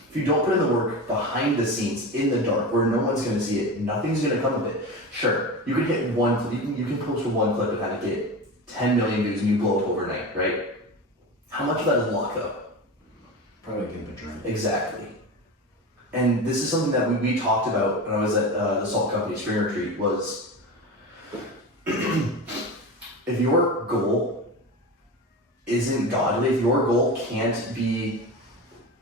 If you don't put in the work behind the scenes in the dark where no one's gonna see it, nothing's gonna come of it. Sure, you can get you can post one clip and have it get 10 million views and you blow up overnight, right? How much of that is locked up? Probably a good majority. Exactly. And this is something that we talked about when I was at the Salt Company Spring Retreat was if your goal isn't godly, if your goal can't be,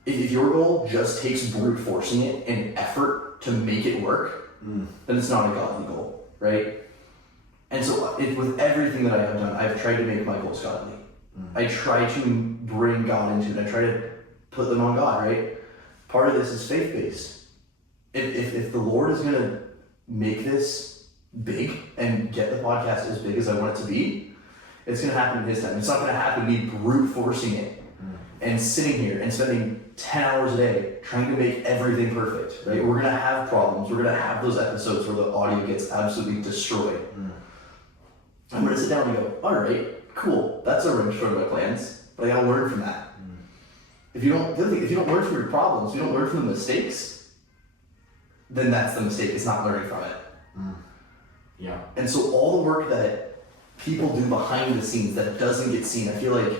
if your goal just takes brute forcing it and effort to make it work, then it's not a godly goal, right? And so with everything that I have done, I've tried to make my goals godly. I try to bring God into it. I try to put them on God, right? Part of this is faith-based. If the Lord is going to make this big and get the podcast as big as I want it to be, it's going to happen in His time. It's not going to happen me brute forcing it and sitting here and spending 10 hours a day trying to make everything perfect, right? We're going to have problems. We're going to have those episodes where the audio gets absolutely destroyed. I'm going to sit down and go, all right, cool, that's a wrench from my plans, but I got to learn from that. If you don't learn from your problems, if you don't learn from the mistakes, then that's the mistake. It's not learning from it. Yeah. And so all the work that people do behind the scenes that doesn't get seen, I feel like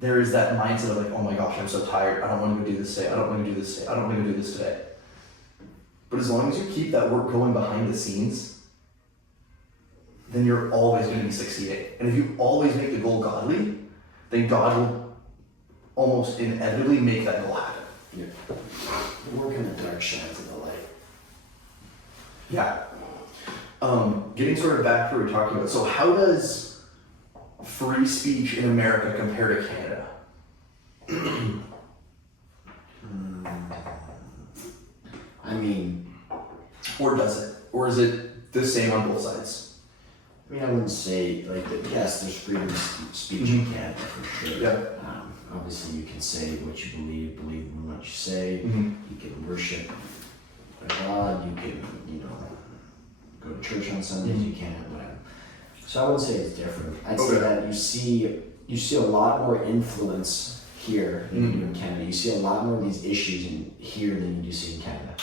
there is that mindset of like, oh my gosh, I'm so tired. I don't want to go do this today. I don't want to do this today. I don't want to go do this today. But as long as you keep that work going behind the scenes, then you're always going to be succeeding. And if you always make the goal godly, then God will almost inevitably make that goal happen. Yeah. Work in the dark shines in the light. Yeah. Getting sort of back to what we were talking about. So how does free speech in America compare to Canada? I mean... Or does it? Or is it the same on both sides? I mean, I wouldn't say, like, yes, there's freedom of speech in Canada, for sure. Yeah. Obviously, you can say what you believe in what you say. You can worship God. You can, go to church on Sundays. You can, whatever. So I wouldn't say it's different. I'd say that you see a lot more influence here than you do in Canada. You see a lot more of these issues here than you do see in Canada.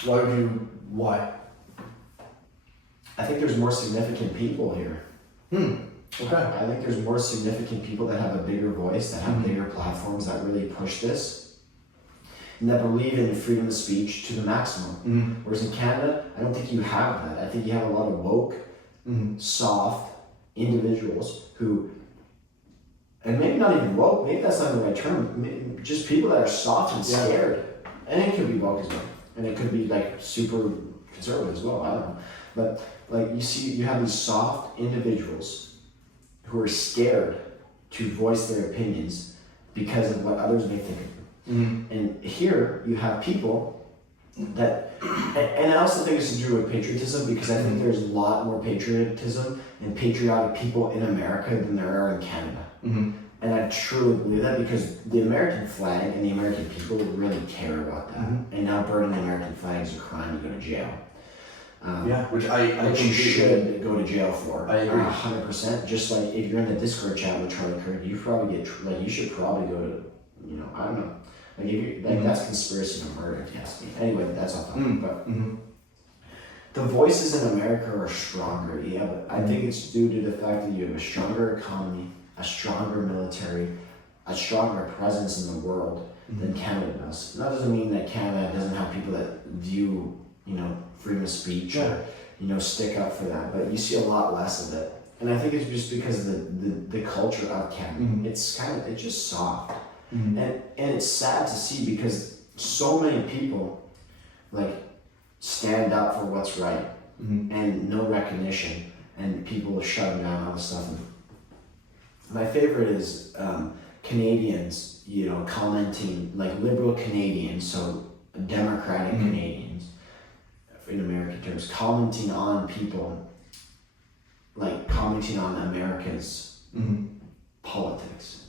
Why? I think there's more significant people here. Okay. I think there's more significant people that have a bigger voice, that have bigger platforms, that really push this, and that believe in freedom of speech to the maximum. Whereas in Canada, I don't think you have that. I think you have a lot of woke, soft individuals who, and maybe not even woke, maybe that's not the right term, just people that are soft and scared. and it could be woke as well, and it could be like super conservative as well. I don't know, but like you have these soft individuals who are scared to voice their opinions because of what others may think of them. Mm-hmm. And here you have people that, and I also think it's to do with patriotism, because I think there's a lot more patriotism and patriotic people in America than there are in Canada. Mm-hmm. And I truly believe that, because the American flag and the American people really care about that. Mm-hmm. And now burning the American flag is a crime, you go to jail. Which Which you should go to jail for. I agree. 100%. Just like if you're in the Discord chat with Charlie Kirk, you probably get you should probably go to, I don't know. Like if you that's conspiracy to murder, if you ask me. Anyway, that's off topic. But the voices in America are stronger. Yeah, but I think it's due to the fact that you have a stronger economy, a stronger military, a stronger presence in the world than Canada does. And that doesn't mean that Canada doesn't have people that view, freedom of speech or, stick up for that. But you see a lot less of it. And I think it's just because of the culture of Canada. It's just soft. And it's sad to see, because so many people stand up for what's right and no recognition, and people shut down all this stuff. My favorite is Canadians, commenting, like liberal Canadians, so Democratic Canadians in American terms, commenting on people, commenting on America's politics.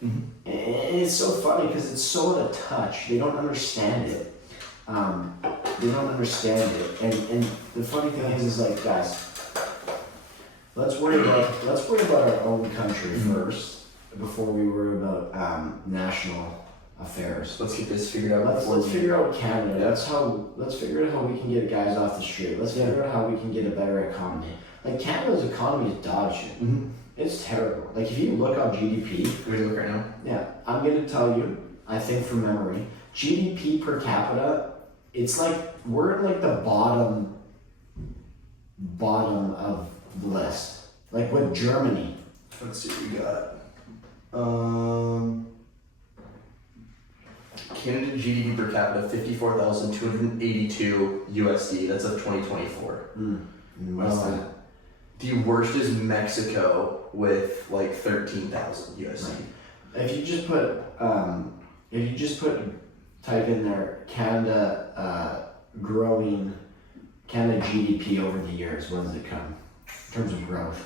And it's so funny because it's so out of touch. They don't understand it. They don't understand it. And the funny thing is guys, let's worry about our own country first before we worry about national affairs. Let's get this figured out. Let's figure out Canada. Let's figure out how we can get guys off the street. Let's figure out how we can get a better economy. Canada's economy is dog shit. It's terrible. If you look on GDP, we look right now. Yeah, I'm gonna tell you. I think from memory, GDP per capita, it's we're in the bottom of the list. With Germany. Let's see what we got. Canada GDP per capita 54,282 USD. That's of 2024. What's that? The worst is Mexico with 13,000 USD. Right. If you just type in there Canada growing, Canada GDP over the years, what does it come in terms of growth?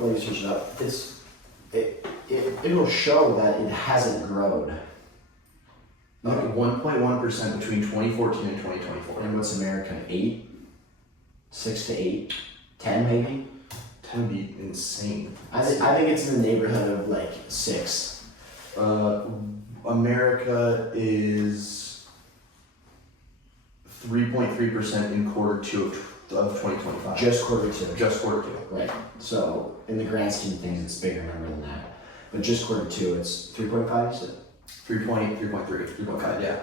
Let me switch it up. It'll show that it hasn't grown. 1.1% between 2014 and 2024. And what's America? 8? 6 to 8? 10 maybe? 10 would be insane. I think it's in the neighborhood of 6. America is 3.3% in quarter 2 of 2025. Just quarter 2. Just quarter 2. Right. So in the grand scheme of things, it's a bigger number than that. But just quarter 2, it's 3.5, you said? 3.5, yeah.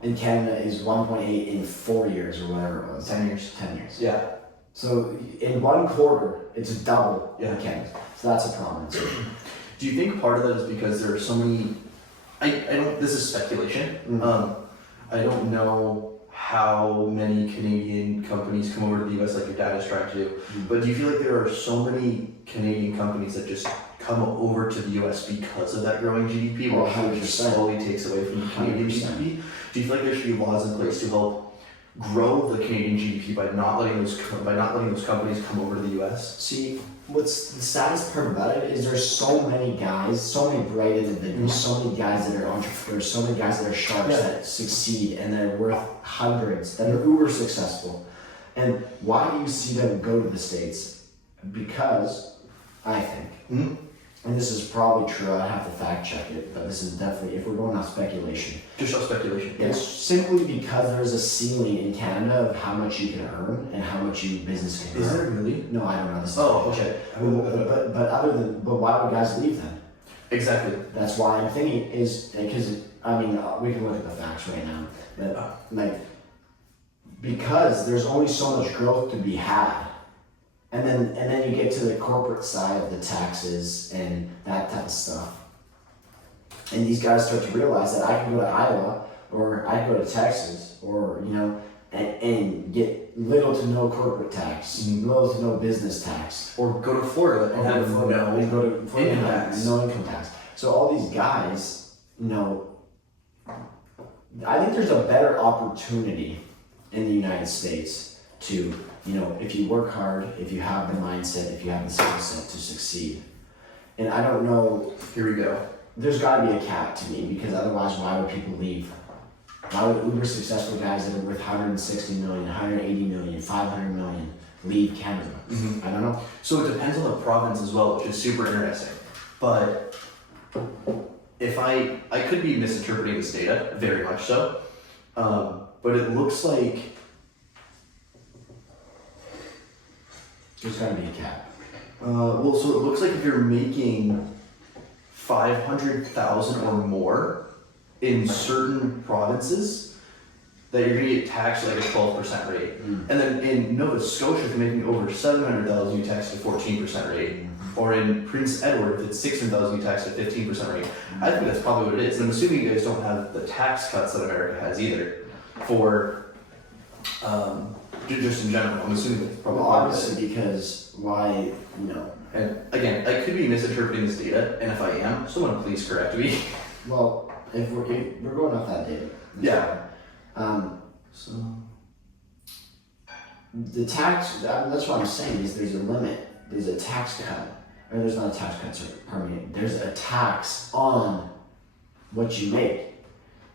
And Canada is 1.8 in 4 years or whatever it was. 10 years. 10 years. Yeah. So in 1 quarter, it's double Yeah. in Canada. So that's a problem. Do you think part of that is because there are so many? I don't. This is speculation. I don't know how many Canadian companies come over to the U.S. like your dad is trying to do. But do you feel like there are so many Canadian companies that just come over to the U.S. because of that growing GDP, or how it just slowly takes away from the Canadian 100%. GDP? Do you feel like there should be laws in place to help grow the Canadian GDP by not letting those companies come over to the U.S.? See, what's the saddest part about it is there's so many guys, so many bright individuals, so many guys that are entrepreneurs, so many guys that are sharks that succeed and that are worth hundreds, that are uber successful. And why do you see them go to the States? Because I think, and this is probably true, I have to fact check it, but this is definitely, if we're going on speculation. Just on speculation. It's simply because there's a ceiling in Canada of how much you can earn and how much your business can earn. Is there really? No, I don't know. This is okay. But why would guys leave then? Exactly. That's why I'm thinking is because we can look at the facts right now, but because there's only so much growth to be had. And then you get to the corporate side of the taxes and that type of stuff. And these guys start to realize that I can go to Iowa or I can go to Texas or, and get little to no corporate tax, little to no business tax. Or go to Florida and have no income tax. No income tax. So all these guys, I think there's a better opportunity in the United States to, if you work hard, if you have the mindset, if you have the skill set to succeed. And I don't know. Here we go. There's got to be a cap to me, because otherwise, why would people leave? Why would uber successful guys that are worth 160 million, 180 million, 500 million leave Canada? I don't know. So it depends on the province as well, which is super interesting. But if I could be misinterpreting this data, very much so. But it looks like there's got to be a cap. So it looks like if you're making 500,000 or more in certain provinces, that you're gonna get taxed like a 12% rate. And then in Nova Scotia, if you're making over 700,000, you tax at a 14% rate. Or in Prince Edward, if it's 600,000, you tax at a 15% rate. I think that's probably what it is. And I'm assuming you guys don't have the tax cuts that America has either for just in general. I'm assuming that's probably Obviously, because why, And again, I could be misinterpreting this data, and if I am, someone please correct me. Well, if we're going off that data. Yeah. So the tax, that's what I'm saying, is there's a limit. There's a tax cut. Or there's not a tax cut, sorry, pardon me. There's a tax on what you make.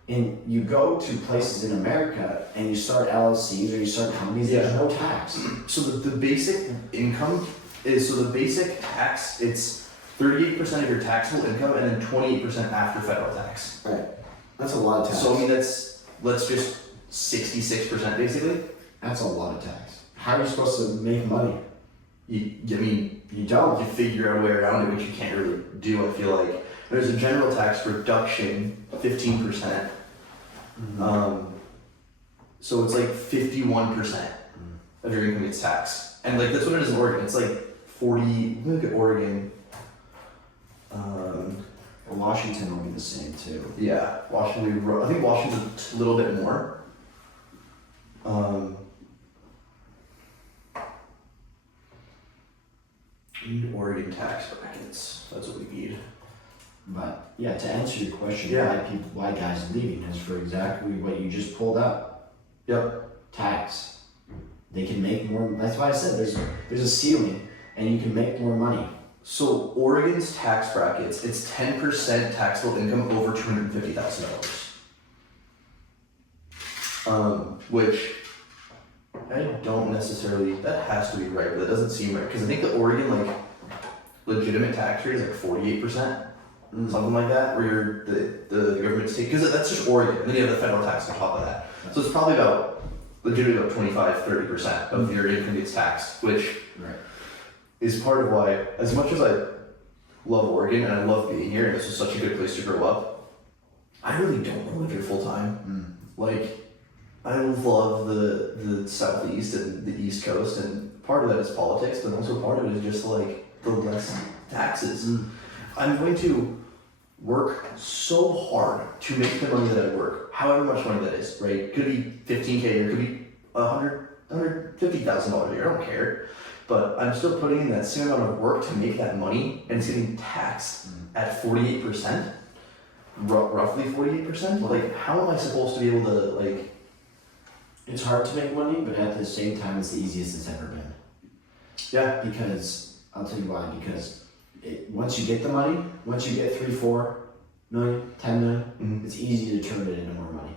And you go to places in America and you start LLCs or you start companies, there's no tax. So the basic income is, so the basic tax, it's 38% of your taxable income and then 28% after federal tax. Right. That's a lot of tax. So I mean, let's just 66% basically. That's a lot of tax. How are you supposed to make money? You don't. You figure out a way around it, which you can't really do, I feel like. There's a general tax reduction, 15%. So it's like 51% of your income gets taxed. And like that's what it is in Oregon. It's like 40, look at Oregon. Washington will be the same too. Yeah, Washington, I think Washington's a little bit more. We need Oregon tax brackets. That's what we need. But yeah, to answer your question, Yeah. why guys are leaving is for exactly what you just pulled up. Yep. Tax. They can make more. That's why I said there's a ceiling, and you can make more money. So Oregon's tax brackets, it's 10% taxable income over $250,000. Which I don't necessarily, that has to be right, but that doesn't seem right. Because I think the Oregon legitimate tax rate is like 48%, something like that, where the government's taking, because that's just Oregon, and then you have the federal tax on top of that. So it's probably legitimately about 25-30% of your income gets taxed, which is part of why, as much as I love Oregon and I love being here, and this is such a good place to grow up, I really don't want to live here full time. Like, I love the Southeast and the East Coast, and part of that is politics, but also part of it is just like the less taxes. I'm going to work so hard to make the money that I work, however much money that is, right? It could be $15K, or it could be $150,000 a year, I don't care. But I'm still putting in that same amount of work to make that money, and it's getting taxed at 48%, roughly 48%. Like, how am I supposed to be able to, It's hard to make money, but at the same time, it's the easiest it's ever been. Yeah. Because, I'll tell you why, because once you get the money, once you get 3, 4 million, 10 million, it's easy to turn it into more money.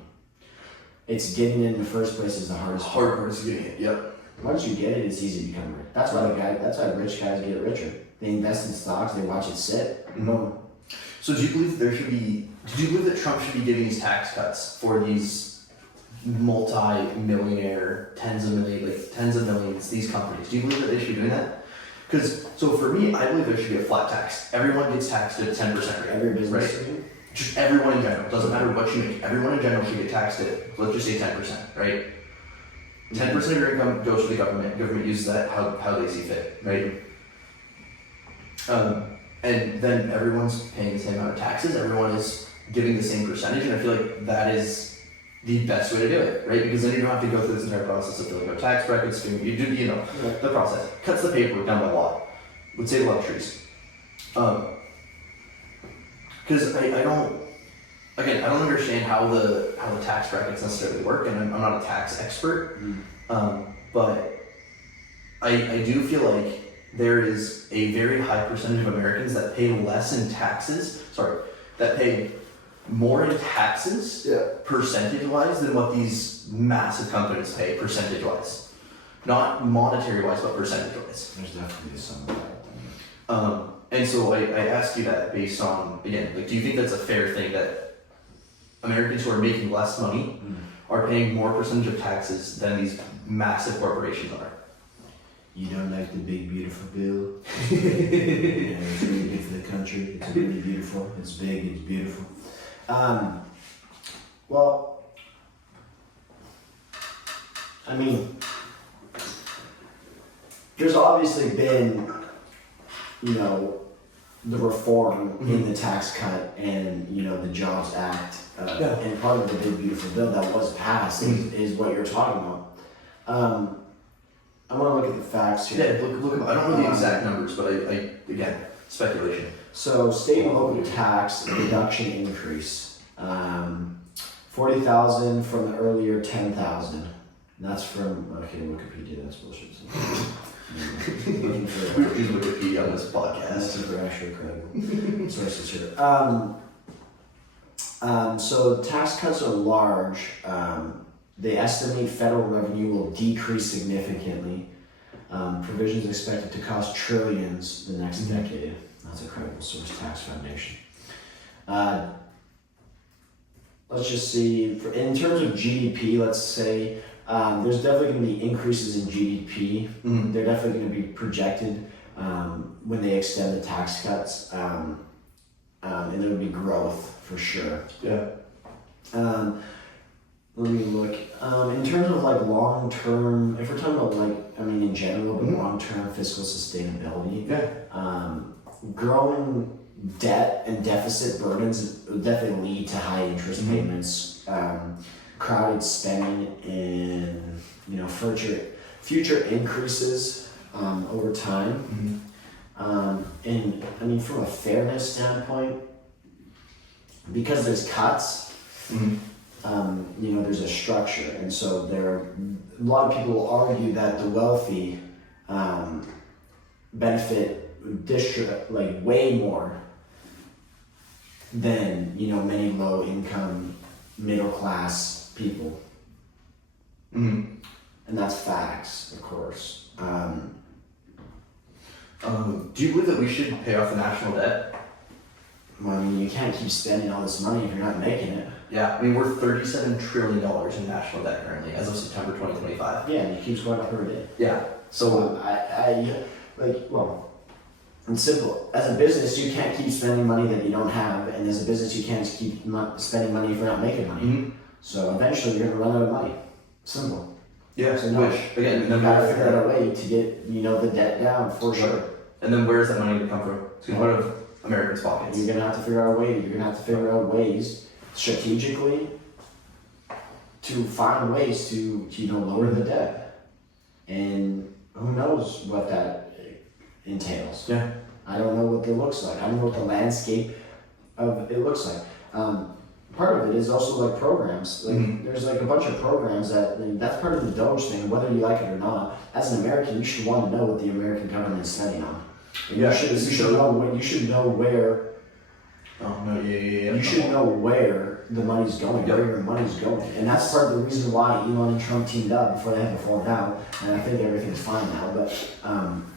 It's getting it in the first place is the hardest part. Hard part is getting it, yep. Once you get it, it's easy to become rich. That's why rich guys get richer. They invest in stocks, they watch it sit. So do you believe did you believe that Trump should be giving these tax cuts for these multi-millionaire, tens of millions, these companies? Do you believe that they should be doing that? Because, so for me, I believe there should be a flat tax. Everyone gets taxed at a 10% rate. Every business. Right? Just everyone in general. Doesn't matter what you make. Everyone in general should get taxed at, let's just say 10%, right? 10% of your income goes to the government. Government uses that how they see fit, right? and then everyone's paying the same amount of taxes, everyone is giving the same percentage, and I feel like that is the best way to do it, right? Because then you don't have to go through this entire process of filling out tax brackets, you do, the process. Cuts the paperwork down by a lot. Would save a lot of trees. Because I don't understand how the tax brackets necessarily work, and I'm not a tax expert, but I do feel like there is a very high percentage of Americans that pay less in taxes, that pay more in taxes percentage-wise than what these massive companies pay percentage-wise. Not monetary-wise, but percentage-wise. There's definitely some of that. And so I ask you that based on, again, like, do you think that's a fair thing that Americans who are making less money are paying more percentage of taxes than these massive corporations are? You don't like the big beautiful bill? Yeah, it's really good for the country. It's really beautiful. It's big. It's beautiful. Well, I mean, there's obviously been, the reform in the tax cut and, the Jobs Act, and part of the big beautiful bill that was passed is what you're talking about. I want to look at the facts here. Yeah, look. I don't know the exact numbers, but I again, speculation. So state and local tax reduction increase, 40,000 from the earlier 10,000. That's from Wikipedia. That's bullshit. We use Wikipedia on this podcast. That's super actually credible sources here. So tax cuts are large. They estimate federal revenue will decrease significantly. Provisions expected to cost trillions the next decade. That's a credible source, Tax Foundation. Let's just see, in terms of GDP, let's say, there's definitely going to be increases in GDP. They're definitely going to be projected when they extend the tax cuts, and there will be growth for sure. Yeah. Let me look. In terms of like long term, if we're talking about in general, but long term fiscal sustainability, growing debt and deficit burdens would definitely lead to high interest payments, crowded spending, and future increases over time. And I mean, from a fairness standpoint, because there's cuts. There's a structure, and so a lot of people will argue that the wealthy benefit way more than many low income middle class people, and that's facts, of course. Do you believe that we should pay off the national debt? Well, I mean, you can't keep spending all this money if you're not making it. Yeah, I mean, we're $37 trillion in national debt currently as of September 2025. Yeah, and it keeps going up every day. Yeah, so it's simple. As a business, you can't keep spending money that you don't have, and as a business, you can't keep spending money if you're not making money. So eventually, you're gonna run out of money. Simple. Yeah, so which again, you gotta figure out a way to get the debt down for sure. And then where's that money gonna come from? It's gonna come out of Americans' pockets. You're gonna have to figure out a way. You're gonna have to figure out ways strategically to find ways to lower the debt, and who knows what that entails. Yeah, I don't know what it looks like. I don't know what the landscape of it looks like. Part of it is also like programs. There's like a bunch of programs that's part of the Doge thing, whether you like it or not. As an American, you should want to know what the American government is spending on. You should know where. Oh no! Yeah. You should know where the money's going, where your money's going, and that's part of the reason why Elon and Trump teamed up before they had to fall out. And I think everything's fine now. But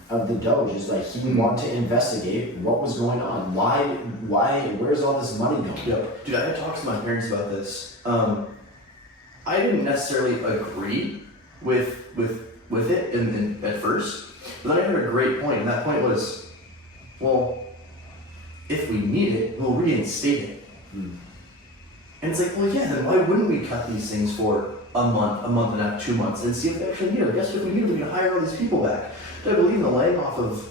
of the Doge is he wanted to investigate what was going on. Why? Where's all this money going? Yep. Dude, I had talked to my parents about this. I didn't necessarily agree with it at first, but then I heard a great point, and that point was, well, if we need it, we'll reinstate it. And it's like, well, yeah, then why wouldn't we cut these things for a month and a half, 2 months, and see if we actually need it? Guess what, if we need it, we can hire all these people back. Do I believe in the laying off of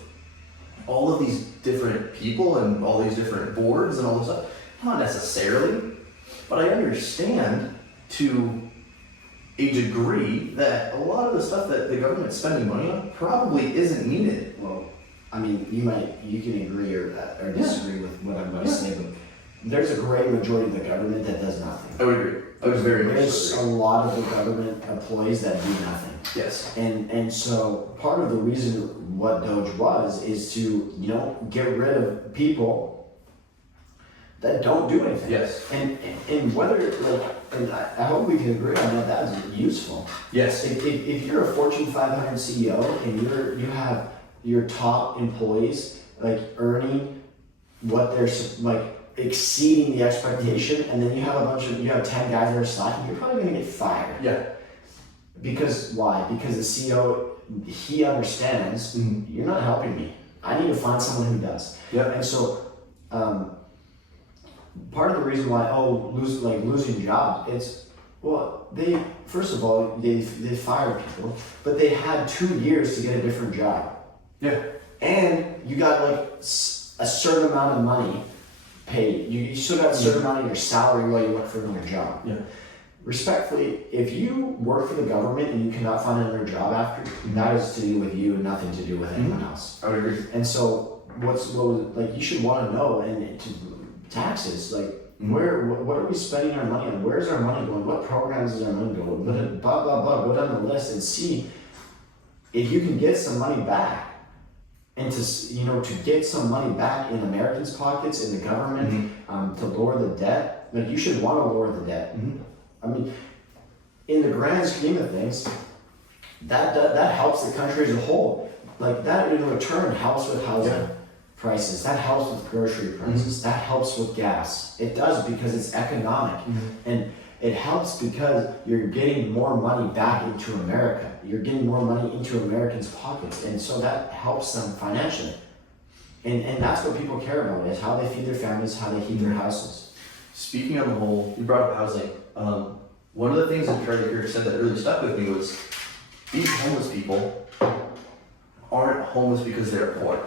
all of these different people and all these different boards and all this stuff. Not necessarily, but I understand to a degree that a lot of the stuff that the government's spending money on probably isn't needed. Well, I mean, you can agree or disagree with what I'm going to say, but there's a great majority of the government that does nothing. I would agree. I would very much There's agree. a lot of the government employees that do nothing. Yes. And so part of the reason what Doge was is to, get rid of people that don't do anything. Yes. And whether, and I hope we can agree on that, that's useful. Yes. If you're a Fortune 500 CEO and you have your top employees earning what they're exceeding the expectation, and then you have 10 guys that are slacking, you're probably gonna get fired. Yeah. Because why? Because the CEO, he understands you're not helping me. I need to find someone who does. Yeah. And so part of the reason why losing jobs, it's they first of all they fired people, but they had 2 years to get a different job. Yeah. And you got a certain amount of money paid. You still got a certain amount of your salary while you look for another job. Yeah. Respectfully, if you work for the government and you cannot find another job after, that is to do with you and nothing to do with anyone else. I would agree. And so you should want to know taxes, what are we spending our money on? Where's our money going? What programs is our money going? Blah blah blah. Go down the list and see if you can get some money back, and to get some money back in Americans' pockets, in the government, to lower the debt. You should want to lower the debt. I mean, in the grand scheme of things, that helps the country as a whole. That in return helps with housing prices. That helps with grocery prices. That helps with gas. It does because it's economic, and it helps because you're getting more money back into America. You're getting more money into Americans' pockets, and so that helps them financially. And that's what people care about, is how they feed their families, how they heat their houses. Speaking on the whole, you brought up housing. One of the things that Charlie Kirk said that really stuck with me was these homeless people aren't homeless because they're poor.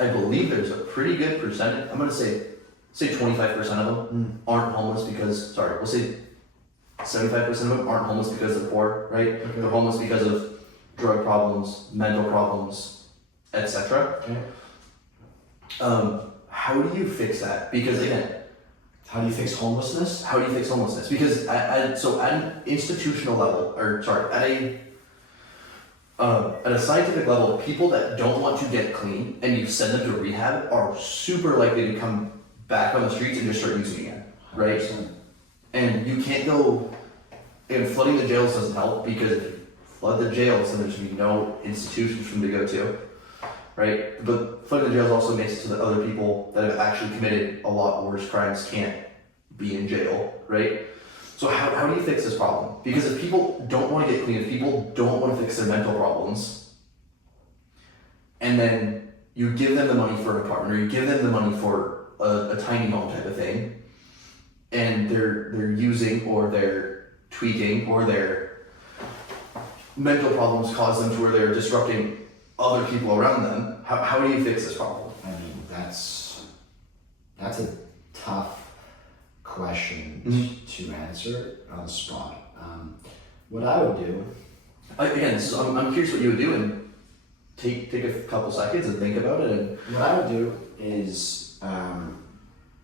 I believe there's a pretty good percentage, I'm going to say 25% of them aren't homeless because, we'll say 75% of them aren't homeless because they're poor, right? Okay. They're homeless because of drug problems, mental problems, etc. Okay. How do you fix that? Because again, how do you fix homelessness? How do you fix homelessness? Because at an institutional level, at a scientific level, people that don't want to get clean and you send them to rehab are super likely to come back on the streets and just start using again, right? 100%. And you can't go, and flooding the jails doesn't help, because if you flood the jails, then there's going to be no institutions for them to go to, right? But flooding the jails also makes it so that other people that have actually committed a lot worse crimes can't be in jail, right? So how do you fix this problem? Because if people don't want to get clean, if people don't want to fix their mental problems, and then you give them the money for an apartment, or you give them the money for a tiny home type of thing, and they're using, or they're tweaking, or their mental problems cause them to where they're disrupting other people around them, how do you fix this problem? I mean, that's a tough question to answer on the spot. What I would do, again, so I'm curious what you would do, and take a couple seconds and think about it. And what I would do is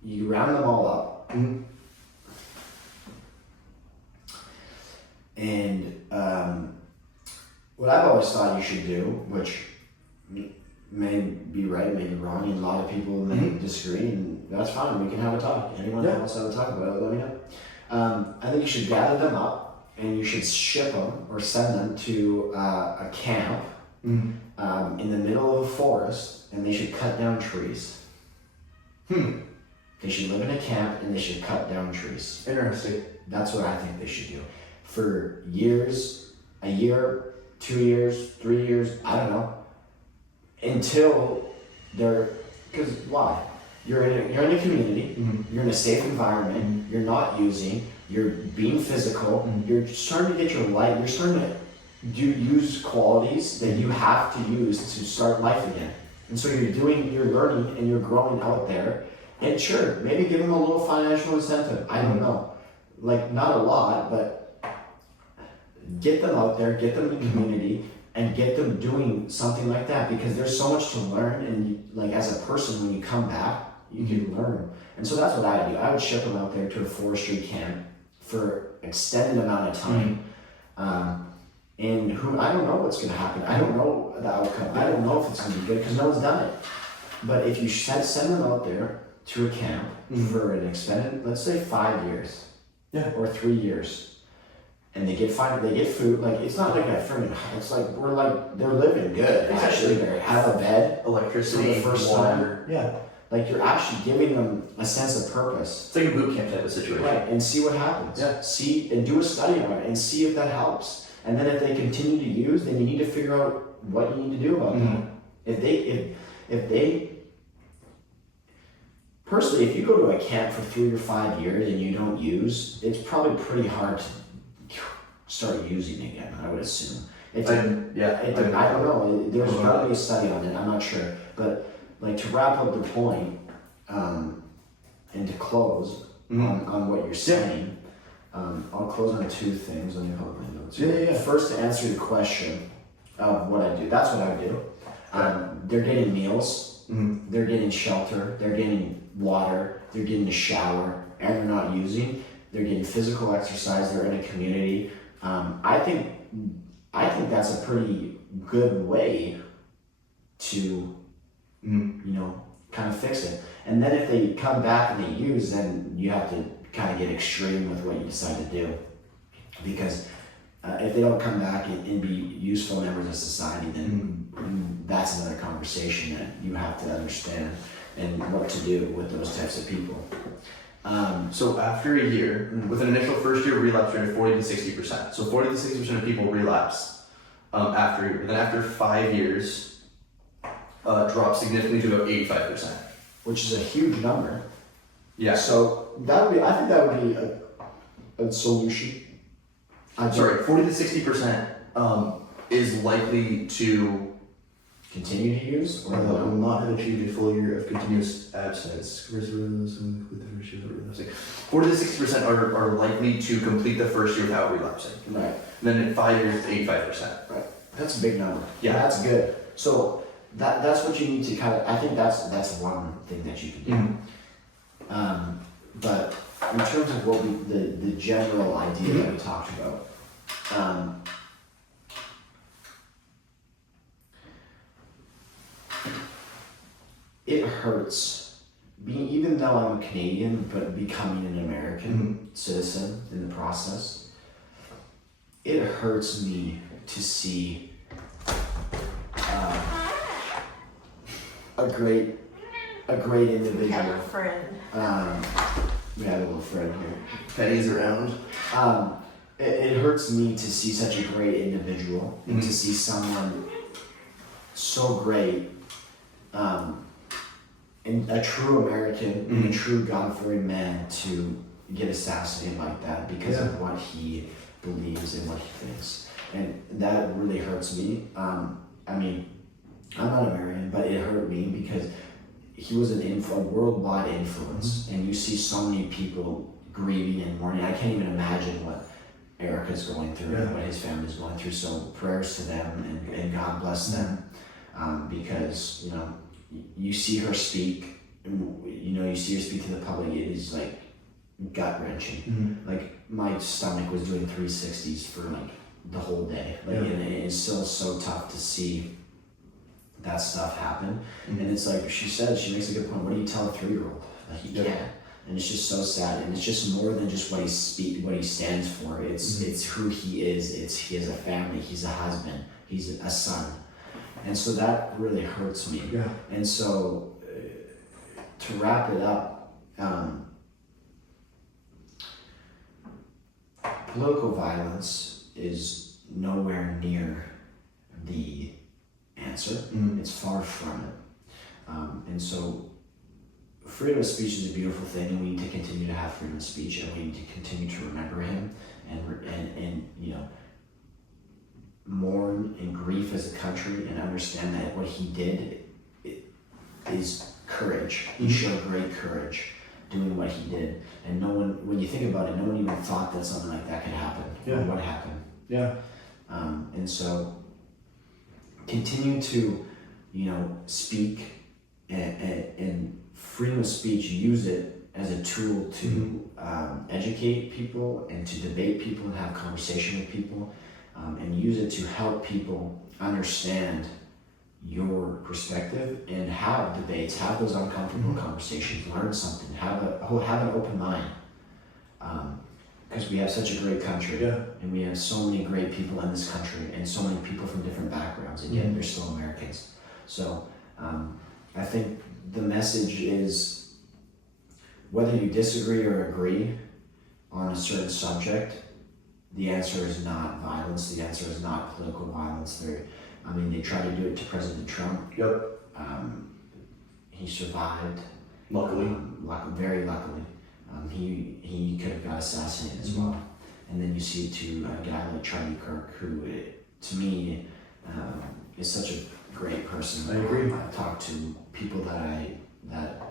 you round them all up, and what I've always thought you should do, which may be right, may be wrong, and a lot of people may disagree, and that's fine. We can have a talk. Anyone that wants to have a talk about it, let me know. I think you should gather them up, and you should ship them or send them to a camp in the middle of a forest, and they should cut down trees. They should live in a camp, and they should cut down trees. Interesting. That's what I think they should do. For years, a year, 2 years, 3 years, I don't know, until they're, because why? You're in a community, you're in a safe environment, you're not using, you're being physical, you're starting to get your life, you're starting to use qualities that you have to use to start life again. And so you're learning and you're growing out there. And sure, maybe give them a little financial incentive. I don't know. Like, not a lot, but get them out there, get them in the community, and get them doing something like that, because there's so much to learn. And you, like, as a person, when you come back, you can learn. And so that's what I do. I would ship them out there to a forestry camp for extended amount of time. And I don't know what's going to happen. I don't know the outcome. I don't know if it's going to be good because no one's done it. But if you send them out there to a camp for an extended, let's say 5 years, or 3 years, and they get food. Like, it's not like a friggin'. It's like they're living good. Actually, they have a bed, electricity, for the first water. time. Like, you're actually giving them a sense of purpose. It's like a boot camp type of situation. Right, and see what happens. See and do a study on it and see if that helps. And then if they continue to use, then you need to figure out what you need to do about that. If they personally, if you go to a camp for 3 or 5 years and you don't use, it's probably pretty hard to start using again, I would assume. I don't know. There's probably a study on it. I'm not sure, but like, to wrap up the point, and to close on what you're saying, I'll close on 2 things. Let me pull up my notes. First, to answer your question of what I do, that's what I do. They're getting meals, they're getting shelter, they're getting water, they're getting a shower, and they're not using. They're getting physical exercise. They're in a community. I think that's a pretty good way to kind of fix it. And then if they come back and they use, then you have to kind of get extreme with what you decide to do, because if they don't come back and be useful members of society, then that's another conversation that you have to understand and what to do with those types of people. So after a year, with an initial first year relapse rate of 40 to 60%. So 40 to 60% of people relapse after a year. Then after 5 years, drop significantly to about 85%. Which is a huge number. Yeah. So I think that would be a solution. 40 to 60% is likely to continue to use, or will not have achieved a full year of continuous abstinence. 40 to 60% are likely to complete the first year without relapsing. Right. And then in 5 years, it's 85%. Right. That's a big number. Yeah. That's good. So that's what you need to kind of. I think that's one thing that you can do. But in terms of what the general idea that we talked about. It hurts, even though I'm a Canadian, but becoming an American citizen in the process. It hurts me to see a great individual. We have a friend. We have a little friend here. Penny's around. It hurts me to see such a great individual and to see someone so great, and a true American and a true God-fearing man to get assassinated like that because of what he believes and what he thinks. And that really hurts me. I mean, I'm not American, but it hurt me because he was a worldwide influence, and you see so many people grieving and mourning. I can't even imagine what Erica's going through and what his family's going through. So prayers to them, and God bless them, because you see her speak, you see her speak to the public. It is like gut wrenching. Like, my stomach was doing 360s for like the whole day. Like, and it's still so tough to see that stuff happen. And it's like she said, she makes a good point. What do you tell a 3-year-old? Like, you can't. And it's just so sad. And it's just more than just what he stands for. It's who he is. He has a family. He's a husband. He's a son. And so that really hurts me. Yeah. And so to wrap it up, political violence is nowhere near the answer. It's far from it. And so freedom of speech is a beautiful thing, and we need to continue to have freedom of speech, and we need to continue to remember him and mourn and grief as a country, and understand that what he did, is courage. He showed great courage doing what he did. And no one, when you think about it, no one even thought that something like that could happen. Yeah. Or what happened. Yeah. And so continue to, speak and freedom of speech, use it as a tool to educate people and to debate people and have conversation with people, and use it to help people understand your perspective and have debates, have those uncomfortable conversations, learn something, have an open mind. Because we have such a great country, and we have so many great people in this country, and so many people from different backgrounds, and yet they're still Americans. So I think the message is, whether you disagree or agree on a certain subject, the answer is not violence. The answer is not political violence. They tried to do it to President Trump. Yep. He survived. Luckily. Very luckily. He could have got assassinated as well. And then you see it to a guy like Charlie Kirk, who, to me, is such a great person. I agree. I've talked to people that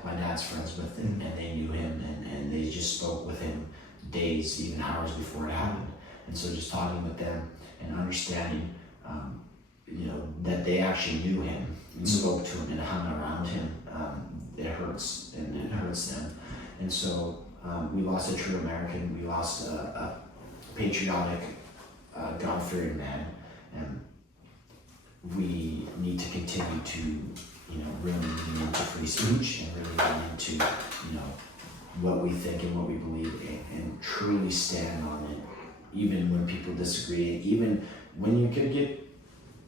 my dad's friends with, and they knew him, and they just spoke with him days, even hours before it happened. And so just talking with them and understanding, that they actually knew him and spoke to him and hung around him, it hurts, and it hurts them. And so we lost a true American. We lost a patriotic, God-fearing man, and we need to continue to, really lean into free speech and really lean into, what we think and what we believe and truly stand on it, even when people disagree, even when you could get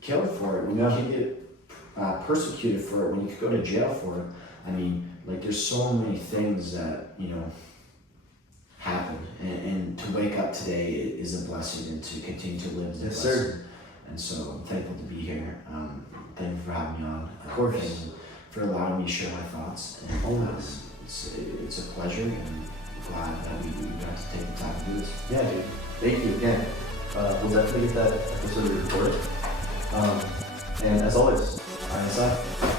killed for it, when you can get persecuted for it, when you could go to jail for it. There's so many things that, happen, and to wake up today is a blessing, and to continue to live is a blessing. Sir. And so I'm thankful to be here. Thank you for having me on. Of course. Thank you for allowing me to share my thoughts. And, Always. It's a pleasure, and glad that we got to take the time to do this. Yeah, dude. Thank you again. We'll definitely get that episode recorded. And as always, I'm Isai.